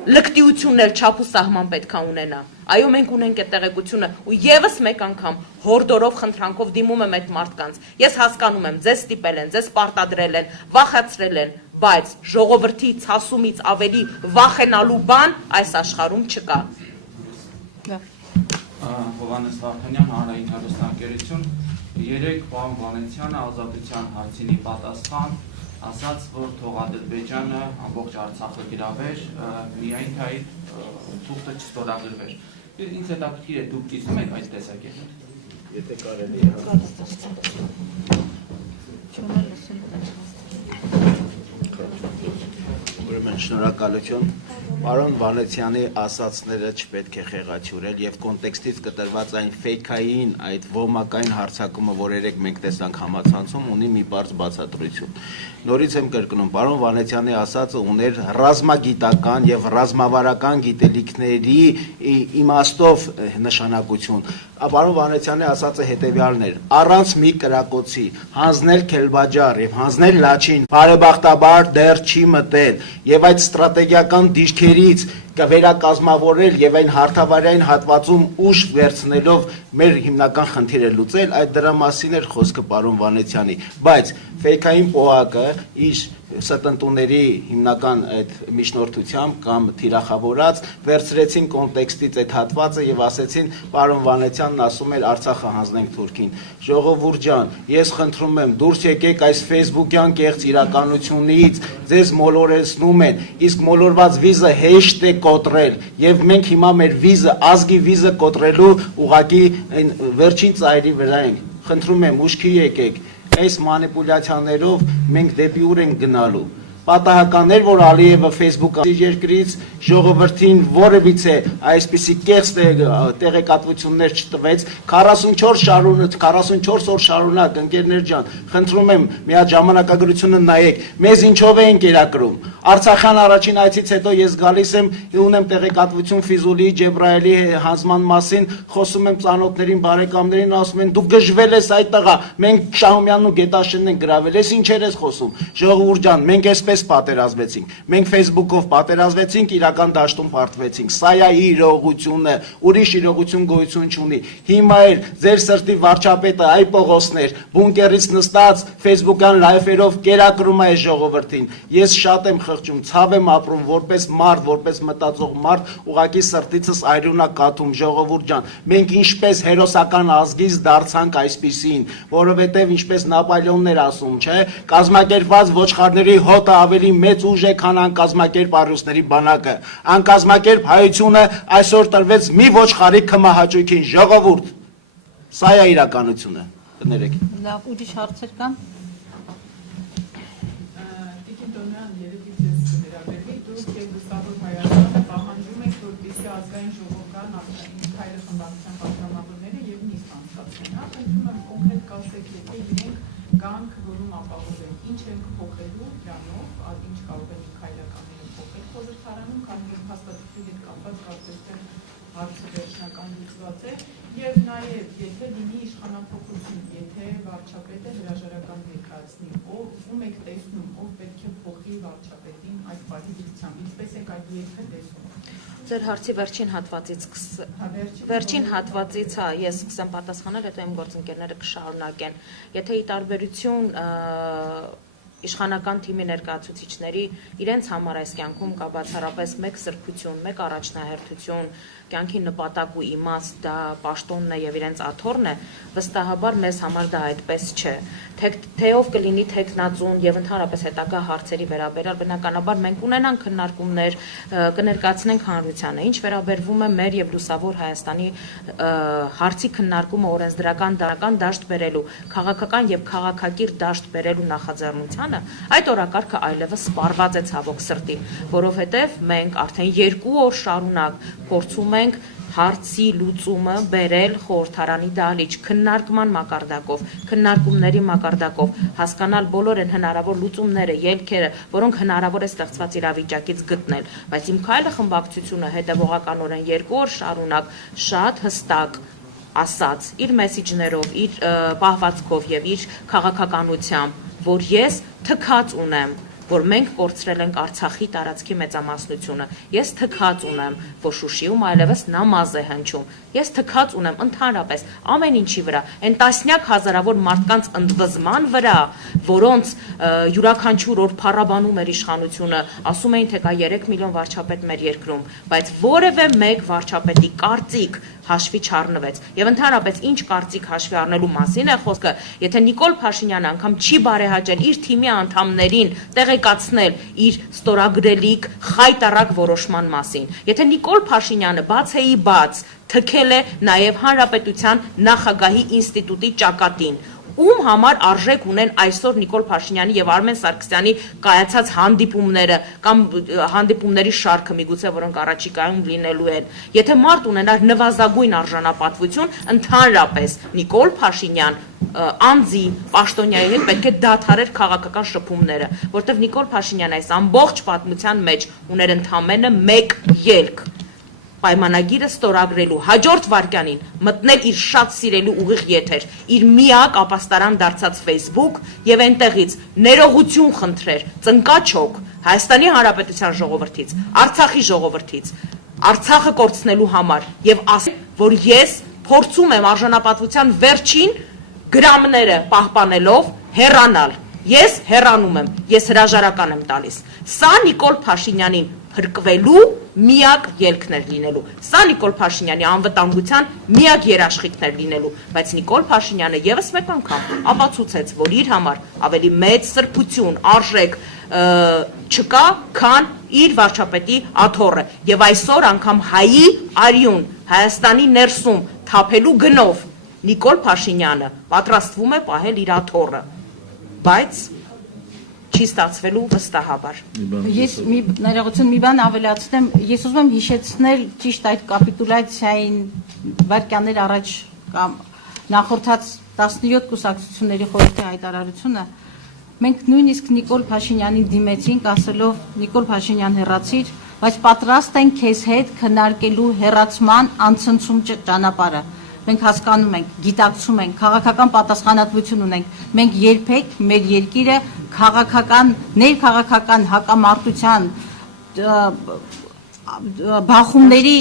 Լկտիություններ չափ ու սահման պետք է ունենա։ Այո, մենք ունենք այդ տեղեկությունը ու եւս մեկ անգամ հորդորով խնդրանքով դիմում եմ այդ մարդկանց։ Ես հասկանում եմ, ձեզ ստիպել են, ձեզ պարտադրել են, վախեցրել են, բայց ժողովրդի ցասումից ավելի վախենալու բան այս աշխարհում չկա։ Հովհաննես Վարդանյան, Հանրային հեռուստաընկերություն, երեք պարոն Վանեցյանը ազատության հարցինի պատասխան ասաց, որ թող Ադրբեջանը ամբողջ Արցախը գրավեր, միայն թե այդ թուղթը չստորագրվեր։ Ինձ հետաքրքիր է դուք կիսում եք այդ տեսակետը։ Եթե կարելի Ուրեմն շնորհակալություն։ Պարոն Վանեցյանի ասացները չպետք է խեղաթյուրել եւ կոնտեքստից կտրված այն ֆեյքային, այդ ոմակային հարցակումը, որ երեք մենք տեսանք համացանցում, ունի մի բարձ բացատրություն։ Նորից եմ կրկնում, պարոն Վանեցյանի ասածը ուներ ռազմագիտական եւ ռազմավարական գիտելիքների իմաստով նշանակություն։ Պարոն Վանեցյանի ասածը հետեւյալն էր. առանց մի կրակոցի հանձնել Քելբաջար եւ հանձնել Լաչին բարեբախտաբար դեռ չի մտել եւ այդ ստրատեգիական դիրքերից կվերակազմավորել եւ այն հարթավայրային հատվածում ուժ վերցնելով մեր հիմնական խնդիրը լուծել, այդ դրա մասին էր խոսքը պարոն Վանեցյանի, բայց ֆեյքային պոակը իր ստնտուների հիմնական այդ միջնորդությամբ կամ թիրախավորած վերցրեցին կոնտեքստից այդ հատվածը եւ ասեցին պարոն Վանեցյանն ասում էր Արցախը հանձնենք Թուրքին։ Ժողովուրդ ջան, ես խնդրում եմ դուրս եկեք այս ֆեյսբուքյան կեղծ իրականությունից, ձեզ մոլորեցնում են, իսկ մոլորված վիզը հեշտ է կոտրել եւ մենք հիմա մեր վիզը, ազգի վիզը կոտրելու ուղղակի վերջին ծայրի վրա ենք։ Խնդրում եմ ուշքի եկեք, այս մանիպուլյացիաներով մենք դեպի ուր ենք գնալու։ Պատահականներ, որ Ալիևը Facebook-ի երկրից ժողովրդին որևիցե այսպիսի կեղծ տեղեկատվություններ չտվեց 44 օր շարունակ, ընկերներ ջան, խնդրում եմ մի հատ ժամանակագրությունը նայեք, մեզ ինչով էին կերակրում։ Արցախյան առաջին այցից հետո ես գալիս եմ, ունեմ տեղեկատվություն Ֆիզուլի, Ջեբրայելի հանձնման մասին, խոսում եմ ծանոթներին, բարեկամներին, ասում են դու գժվել ես այդ տղա, մենք Շահումյանն ու Գետաշենն ենք գրավել, ես ինչեր ես խոսում։ Ժողովուրդ ջան, մենք այսպես պատերազմեցինք, մենք Facebook-ով պատերազմեցինք, իրական դաշտում պարտվեցինք, սա է իրողությունը, ուրիշ իրողություն գոյություն չունի։ Հիմա էլ ձեր սրտի վարչապետը այ Պողոսներ, բունկերից նստած Facebook-յան լայվերով կերակրում է այս ժողովրդին։ Ես շատ եմ խղճում, ցավ եմ ապրում որպես մարդ, որպես մտածող մարդ, ուղղակի սրտիցս այրունա կաթում, ժողովուրդ ջան, մենք ինչպես հերոսական ազգից դարձանք այսպիսին, որովհետև ինչպես Նապոլեոնն էր ասում, չէ, կազմակերպված ոչխարների հոտը ավելի մեծ ուժ է, քան անկազմակերպ առյուծների բանակը։ Անկազմակերպ հայությունը այսօր տրվեց մի ոչխարի քմահաճույքին, ժողովուրդ։ Սա է իրականությունը։ Կներեք։ Լավ, ուրիշ հարցեր կան։ Տիկին Տոնյան, երևի ձեզ կվերաբերվի, դուք եւ Լուսավոր Հայաստանը պահանջում եք, որպեսզի ազգային ժողովական քայլը խմբակցության պատգամավորները եւ նիստ անցկացնեն։ Խնդրում եմ կոնկրետ կասեք, եթե իրենք կան քվորում ապահովել, ինչ են փոխելու դրանով, ինչ կարող են քայլականները փոխել խորհրդարանում, կամ եւ հաստատությունի հետ կապված կարծես թե հարցը վերջնական լուծված է, եւ նաեւ եթե լինի իշխանափոխություն, եթե վարչապետը հրաժարական ներկայացնի, ում եք տեսնում, ով պետք է փոխի վարչապետին այդ բանի դրությամբ, ինչպես եք այդ երկը տեսնում։ Ձեր հարցի վերջին հատվածից ես սկսեմ պատասխանել, հետո իմ գործընկերները կշարունակեն։ Եթե ի տարբերություն իշխանական թիմի ներկայացուցիչների իրենց համար այս կյանքում կա բացառապես մեկ սրբություն, մեկ առաջնահերթություն, կյանքի նպատակ ու իմաստ, դա պաշտոնն է եւ իրենց աթոռն է, վստահաբար մեզ համար դա այդպես չէ։ Թեով կլինի թեկնածուն եւ ընդհանրապես հետագա հարցերի վերաբերյալ բնականաբար մենք ունենանք քննարկումներ, կներկայացնենք հանրությանը, ինչ վերաբերվում է մեր եւ Լուսավոր Հայաստանի հարցի քննարկումը օրենսդրական դաշտ բերելու, քաղաքական եւ քաղաքակիր դաշտ բերելու նախաձեռնության այդ օրակարգը այլևս սպառված է ցավոք սրտի, որովհետև մենք արդեն 2 օր շարունակ փորձում ենք հարցի լուծումը բերել խորհրդարանի դահլիճ քննարկման մակարդակով, քննարկումների մակարդակով, հասկանալ բոլոր այն հնարավոր լուծումները, ելքերը, որոնք հնարավոր է ստեղծված իրավիճակից գտնել, բայց իմ քայլը խմբակցությունը հետևողականորեն 2 օր շարունակ շատ հստակ ասաց իր մեսիջներով, իր պահվածքով եւ իր քաղաքականությամբ, որ ես թքած ունեմ որ մենք կորցրել ենք Արցախի տարածքի մեծամասնությունը։ Ես թքած ունեմ, որ Շուշիում այլևս նամազ է հնչում։ Ես թքած ունեմ ընդհանրապես ամեն ինչի վրա, այն տասնյակ հազարավոր մարդկանց ընդվզման վրա, որոնց յուրաքանչյուր օր փառաբանում էր իշխանությունը, ասում էին, թե կա 3 միլիոն վարչապետ մեր երկրում, բայց որևէ մեկ վարչապետի կարծիք հաշվի չառնվեց։ Եվ ընդհանրապես ինչ կարծիք հաշվի առնելու մասին է խոսքը, եթե Նիկոլ Փաշինյանը անգամ չի բարեհաճել իր թիմի անդամներին տեղեկացնել իր ստորագրելիք խայտառակ որոշման մասին, եթե Նիկոլ Փաշինյանը բացեի բաց թքել է նաև Հանրապետության նախագահի ինստիտուտի ճակատին, ում համար արժեք ունեն այսօր Նիկոլ Փաշինյանի եւ Արմեն Սարգսյանի կայացած հանդիպումները կամ հանդիպումների շարքը միգուցե որոնք առաջիկայում լինելու են։ Եթե մարդ ունենար նվազագույն արժանապատվություն, ընդհանրապես Նիկոլ Փաշինյան անձի պաշտոնյայի հետ պետք է դադարեր քաղաքական շփումները, որտեղ Նիկոլ Փաշինյանը այս ամբողջ պատմության մեջ ուներ ընդամենը մեկ ելք՝ պայմանագիրը ստորագրելու հաջորդ վարքյանին մտնել իր շատ սիրելու ուղիղ եթեր, իր միակ ապաստարան դարձած Facebook եւ այնտեղից ներողություն խնդրեր ծնկաչոք Հայաստանի Հանրապետության ժողովրդից, Արցախի ժողովրդից, Արցախը կորցնելու համար եւ ասել, որ ես փորձում եմ արժանապատվության վերջին գրամները պահպանելով հեռանալ։ Ես հեռանում եմ, ես հրաժարական եմ տալիս։ Սա Նիկոլ Փաշինյանին փրկվելու միակ ելքն էր լինելու։ Սա Նիկոլ Փաշինյանի անվտանգության միակ երաշխիքն էր լինելու, բայց Նիկոլ Փաշինյանը եւս մեկ անգամ ապացուցեց, որ իր համար ավելի մեծ սրբություն, արժեք չկա, քան իր վարչապետի աթոռը։ Եվ այսօր անգամ հայի արյուն Հայաստանի ներսում թափելու գնով Նիկոլ Փաշինյանը պատրաստվում է պահել իր աթոռը, բայց չի ստացվելու վստահաբար։ Ես ներողություն մի բան ավելացնեմ, ես ուզում եմ հիշեցնել ճիշտ այդ կապիտուլյացիային վայրկյաններ առաջ կամ նախորդած 17 կուսակցությունների խորհրդի հայտարարությունը, մենք նույնիսկ Նիկոլ Փաշինյանին դիմեցինք ասելով Նիկոլ Փաշինյան հեռացիր, բայց պատրաստ ենք քեզ հետ քննարկելու հեռացման անցնցում ճանապարհը։ Մենք հասկանում ենք, գիտակցում ենք, քաղաքական պատասխանատվություն ունենք։ Մենք երբեք մեր երկիրը քաղաքական, ներքաղաքական հակամարտության բախումների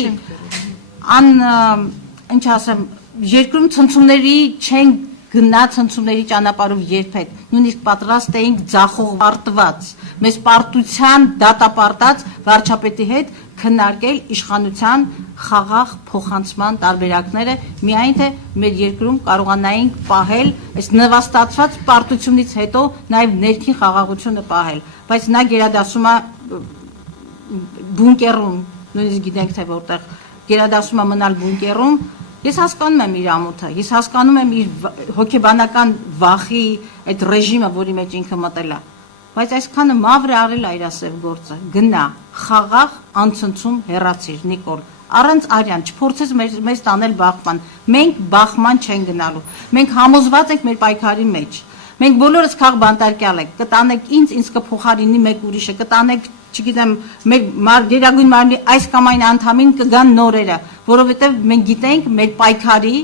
ինչ ասեմ, երկրում ցնցումների չեն գնա ցնցումների ճանապարհով երբեք։ Նույնիսկ պատրաստ էինք ձախողարտված, մեզ պարտության դատապարտած վարչապետի հետ քննարկել իշխանության խաղաղ փոխանցման տարբերակները, միայն թե մեր երկրում կարողանայինք պահել այս նվաստացված պարտությունից հետո նաև ներքին խաղաղությունը պահել, բայց նա գերադասում է բունկերում, նույնիսկ գիտենք թե որտեղ գերադասում է մնալ բունկերում։ Ես հասկանում եմ իր ամոթը, ես հասկանում եմ իր հոգեբանական վախի այդ ռեժիմը, որի մեջ ինքը մտել է, բայց այսքանը մավր է արել այրասև գործը, գնա, խաղաղ անցնցում հեռացիր, Նիկոլ, առանց արյան, չփորձես մեզ տանել բախման, մենք բախման չեն գնալու, մենք համոզված ենք մեր պայքարի մեջ, մենք բոլորս քաղբանտարկյալ ենք, կտանեք ինձ կփոխարինի մեկ ուրիշը, կտանեք, չգիտեմ, մեր գերագույն մարմնի այս կամ այն անդամին կգան նորերը, որովհետև մենք գիտենք մեր պայքարի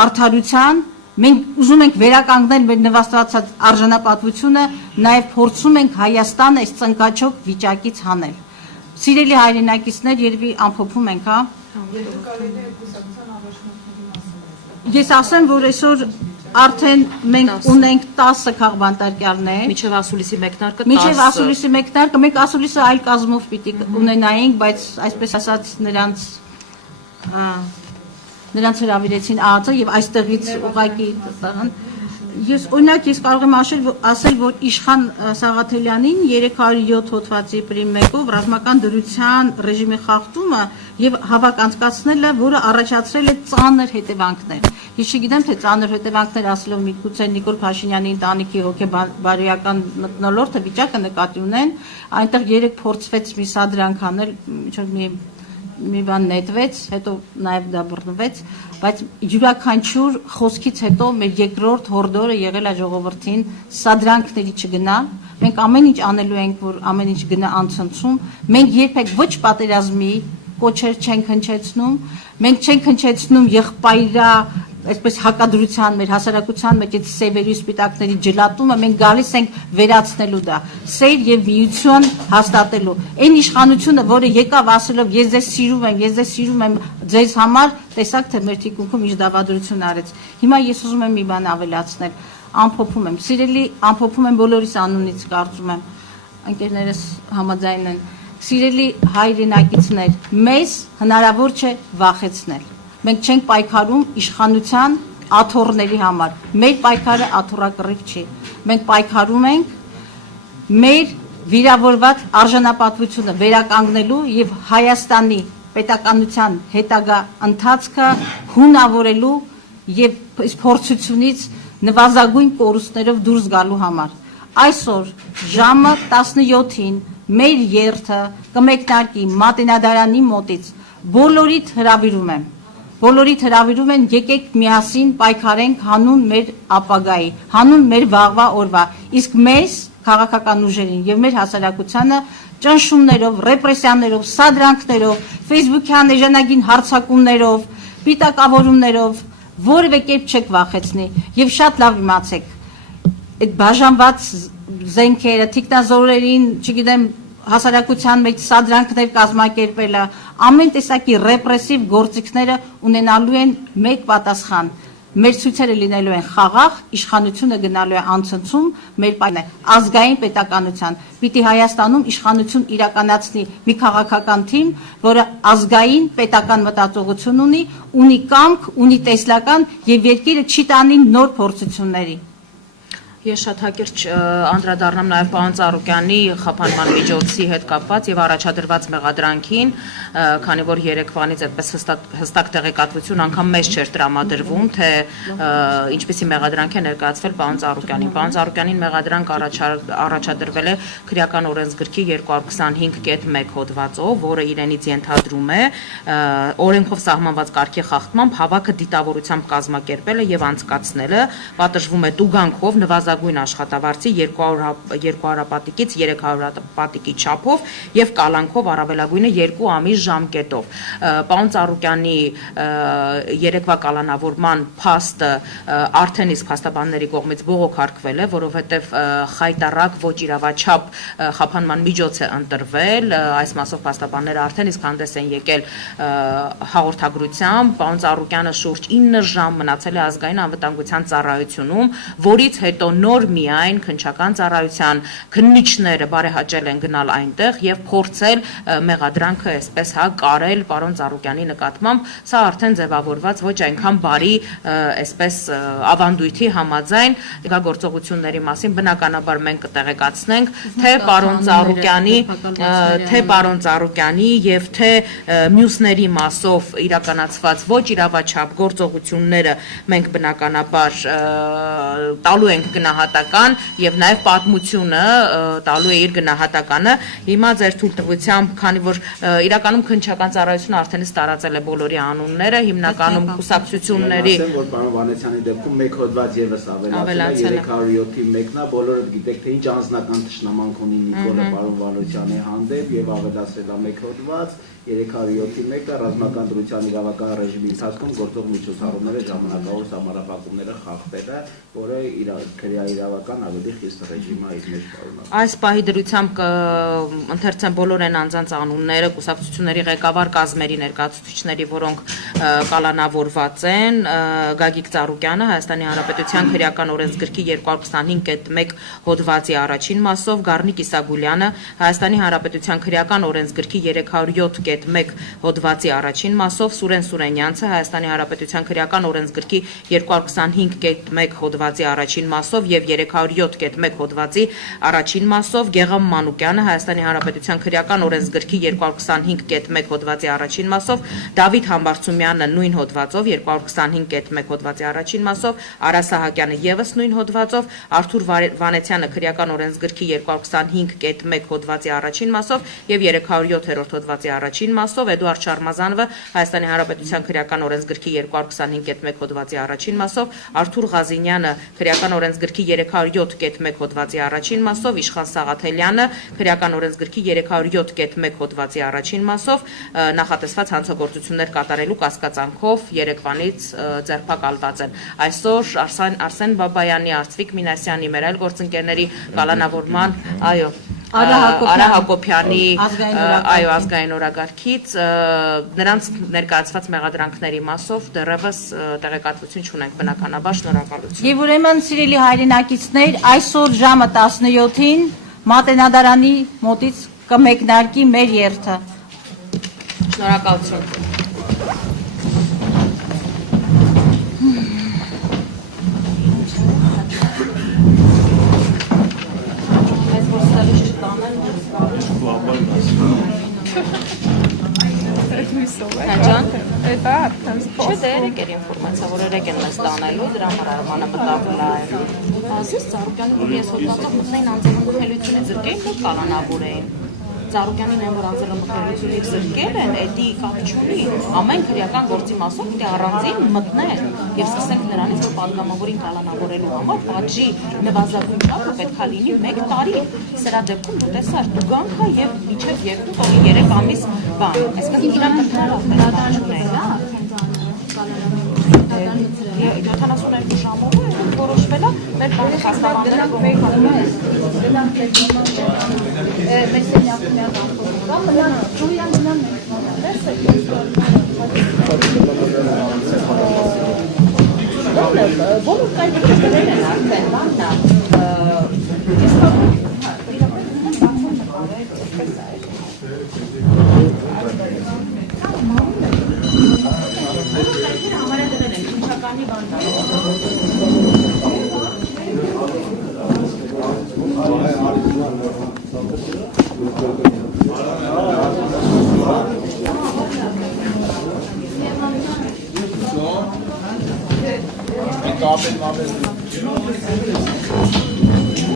արդարության, մենք ուզում ենք վերականգնել մեր նվաստացած արժանապատվությունը, նաև փորձում ենք Հայաստանը այս ծնկաչոք վիճակից հանել։ Սիրելի հայրենակիցներ, երևի ամփոփում ենք, հա։ Ես ասեմ, որ այսօր արդեն մենք ունենք 10 քաղբանտարկյալներ։ Միջև ասուլիսի մեկնարկը 10։ Միջև ասուլիսի մեկնարկը, մենք ասուլիսը այլ կազմով պիտի ունենայինք, բայց այսպես ասած նրանց հրավիրեցին ԱԱԾ եւ այստեղից ուղակի տղան։ Ես օրինակ կարող եմ ասել, որ Իշխան Սաղաթելյանին 307 հոդվածի պրիմ 1-ով ռազմական դրության ռեժիմի խախտումը եւ հավաք անցկացնելը, որը առաջացրել է ծանր հետևանքներ։ Ես չգիտեմ, թե ծանր հետևանքներ ասելով միգուցե Նիկոլ Փաշինյանի ընտանիքի հոգեբարոյական մթնոլորտը վիճակը նկատի ունեն, այնտեղ 3 փորձվեց մի սադրանք անել, մի բան նետվեց, հետո նաև դա բռնվեց, բայց յուրաքանչյուր խոսքից հետո մեր երկրորդ հորդորը եղել է ժողովրդին սադրանքների չգնալ։ Մենք ամեն ինչ անելու ենք, որ ամեն ինչ գնա անցնցում։ Մենք երբեք ոչ պատերազմի կոչեր չենք հնչեցնում, մենք չենք հնչեցնում եղբայրա այսպես հակադրության մեր հասարակության մեջ այդ սևերի սպիտակների ջլատումը մենք գալիս ենք վերացնելու դա սեր եւ միություն հաստատելու այն իշխանությունը որը եկավ ասելով ես ձեզ սիրում եմ ձեզ համար տեսակ թե մեր թիկունքում իր դավադրություն արեց հիմա ես ուզում եմ մի բան ավելացնել ամփոփում եմ սիրելի ամփոփում եմ բոլորիս անունից կարծում եմ ընկերներս համաձայն են սիրելի հայրենակիցներ մեզ հնարավոր չէ վախեցնել մենք չենք պայքարում իշխանության աթոռների համար մեր պայքարը աթոռակռիվ չի մենք պայքարում ենք մեր վիրավորված արժանապատվությունը վերականգնելու եւ Հայաստանի պետականության հետագա ընթացքը հունավորելու եւ փորձությունից նվազագույն կորուստներով դուրս գալու համար այսօր ժամը 17-ին մեր երթը կմեկնարկի Մատենադարանի մոտից բոլորիդ հրավիրում են եկեք միասին պայքարենք հանուն մեր ապագայի հանուն մեր վաղվա օրվա իսկ մեզ քաղաքական ուժերին եւ մեր հասարակությանը ճնշումներով ռեպրեսիաներով սադրանքներով Facebook-յան էժանագին հարձակումներով պիտակավորումներով որևէ կերպ չեք վախեցնի եւ շատ լավ իմացեք այդ բաժանված զենքերը թիկնազորերին չգիտեմ հասարակության մեջ սադրանքներ կազմակերպելը ամեն տեսակի ռեպրեսիվ գործիքները ունենալու են մեկ պատասխան մեր ցույցերը լինելու են խաղաղ իշխանությունը գնալու է անցնցում մեր պայքարը ազգային պետականության պիտի Հայաստանում իշխանություն իրականացնի մի քաղաքական թիմ որը ազգային պետական մտածողություն ունի կամք ունի տեսլական եւ երկիրը չի տանի նոր փորձությունների Ես շատ հակիրճ անդրադառնամ նաև պարոն Ծառուկյանի խափանման միջոցի հետ կապված եւ առաջադրված մեղադրանքին, քանի որ երեկվանից այդպես հստակ տեղեկատվություն անգամ մեզ չէր տրամադրվում, թե ինչպիսի մեղադրանք է ներկայացվել պարոն Ծառուկյանին։ Պարոն Ծառուկյանին մեղադրանք առաջադրվել է քրեական օրենսգրքի 225.1 հոդվածով, որը իրենից ենթադրում է օրենքով սահմանված կարգի խախտմամբ հավաքը դիտավորությամբ կազմակերպելը եւ անցկացնելը, պատժվում է տուգանքով նվազագույն աշխատավարձի 200 պատիկից 300 պատիկի չափով եւ կալանքով առավելագույնը 2 ամիս ժամկետով։ Պարոն Ծառուկյանի երեկվա կալանավորման փաստը արդեն իսկ փաստաբանների կողմից բողոքարկվել է, որովհետեւ խայտարակ ոչ իրավաչափ խափանման միջոց է ընտրվել, այս մասով փաստաբանները արդեն իսկ հանդես են եկել հաղորդագրությամբ, պարոն Ծառուկյանը շուրջ 9 ժամ մնացել է ազգային անվտանգության ծառայությունում, որից հետո նոր միայն քննչական ծառայության քննիչները բարեհաճել են գնալ այնտեղ եւ փորձել մեղադրանքը այսպես կարել պարոն Ծառուկյանի նկատմամբ, սա արդեն ձևավորված ոչ այնքան բարի այսպես ավանդույթի համաձայն գործողությունների մասին բնականաբար մենք կտեղեկացնենք թե պարոն Ծառուկյանի եւ թե մյուսների մասով իրականացված ոչ իրավաչափ գործողությունները մենք բնականաբար տալու ենք գնահատական եւ նաեւ պատմությունը տալու է իր գնահատականը հիմա ձեր թույլտվությամբ քանի որ իրականում քննչական ծառայությունը արդեն տարածել է բոլորի անունները հիմնականում կուսակցությունների որ պարոն Վանեցյանի դեպքում մեկ հոդված եւս ավելացել է 307-ի մեկնա բոլորը գիտեք թե ինչ անձնական ճշնամանք ունի Նիկոլը պարոն Վանեցյանի հանդեպ եւ ավելացել է մեկ հոդված 307-ի մեկը ռազմական դրության իրավական ռեժիմի ընթացքում գործող միջոցառումները ժամանակավոր համարապակումները խախտելը, որը իրավական ավելի խիստ ռեժիմը իր մեջ պարունակում։ Այս պահի դրությամբ ընթերցեմ բոլոր այն անձանց անունները, կուսակցությունների ղեկավար կազմերի ներկայացուցիչների, որոնք կալանավորված են, Գագիկ Ծառուկյանը Հայաստանի Հանրապետության քրեական օրենսգրքի 225.1 հոդվածի առաջին մասով, Գառնիկ Իսագուլյանը Հայաստանի Հանրապետության քրեական օրենսգրքի 307.1 հոդվածի առաջին մասով, Սուրեն Սուրենյանցը Հայաստանի Հանրապետության քրեական օրենսգրքի 225.1 հոդվածի առաջին մասով եւ 307.1 հոդվածի առաջին մասով, Գեղամ Մանուկյանը Հայաստանի Հանրապետության քրեական օրենսգրքի 225.1 հոդվածի առաջին մասով, Դավիթ Համբարձումյանը նույն հոդվածով 225.1 հոդվածի առաջին մասով, Արա Սահակյանը եւս նույն հոդվածով, Արթուր Վանեցյանը քրեական օրենսգրքի 225.1 հոդվածի առաջին մասով եւ 307-րդ հոդվածի առաջին մասով, Էդուարդ Շարմազանովը Հայաստանի Հանրապետության քրեական օրենսգրքի 225.1 հոդվածի առաջին մասով, Արթուր Ղազինյանը քրեական օրենսգրքի օրենսգրքի 307.1 հոդվածի առաջին մասով, Իշխան Սաղաթելյանը քրեական օրենսգրքի 307.1 հոդվածի առաջին մասով նախատեսված հանցագործություններ կատարելու կասկածանքով երեկվանից ձերբակալված են։ Այսօր Արսեն Բաբայանի, Արծվիկ Մինասյանի, մեր այլ գործընկերների կալանավորման, Արա Հակոբյանի ազգային օրագարկից նրանց ներկայացված մեղադրանքների մասով դեռևս տեղեկատվություն չունենք, բնականաբար շնորհակալություն։ Եվ ուրեմն սիրելի հայրենակիցներ, այսօր ժամը 17-ին Մատենադարանի մոտից կմեկնարկի մեր երթը։ Շնորհակալություն։ Չէ, դե երեք էր ինֆորմացիա, որ երեք են մեզ տանելու, դրա համար Արմանը մտավլա է։ Ասես Ծառուկյանի, որ ես հոդվածով մտնեին անձնամխելությունից զրկեին, որ կալանավոր էին։ Ծառուկյանին են, որ անձնամխելությունից զրկել են, էդի կապ չունի, ամեն քրեական գործի մասով պետք է առանձին մտնեն եւ սկսենք նրանից, որ պատգամավորին կալանավորելու համար պատժի նվազագույն չափը պետք է լինի 1 տարի։ Սրա դեպքում դու տեսար, դու գանք եւ միջև 2-3 ամիս բան։ Այսինքն իրանք կտրալ չունեն, հա։ 72 ժամով որոշվել է մեր բանի հաստատանները Կապել մապել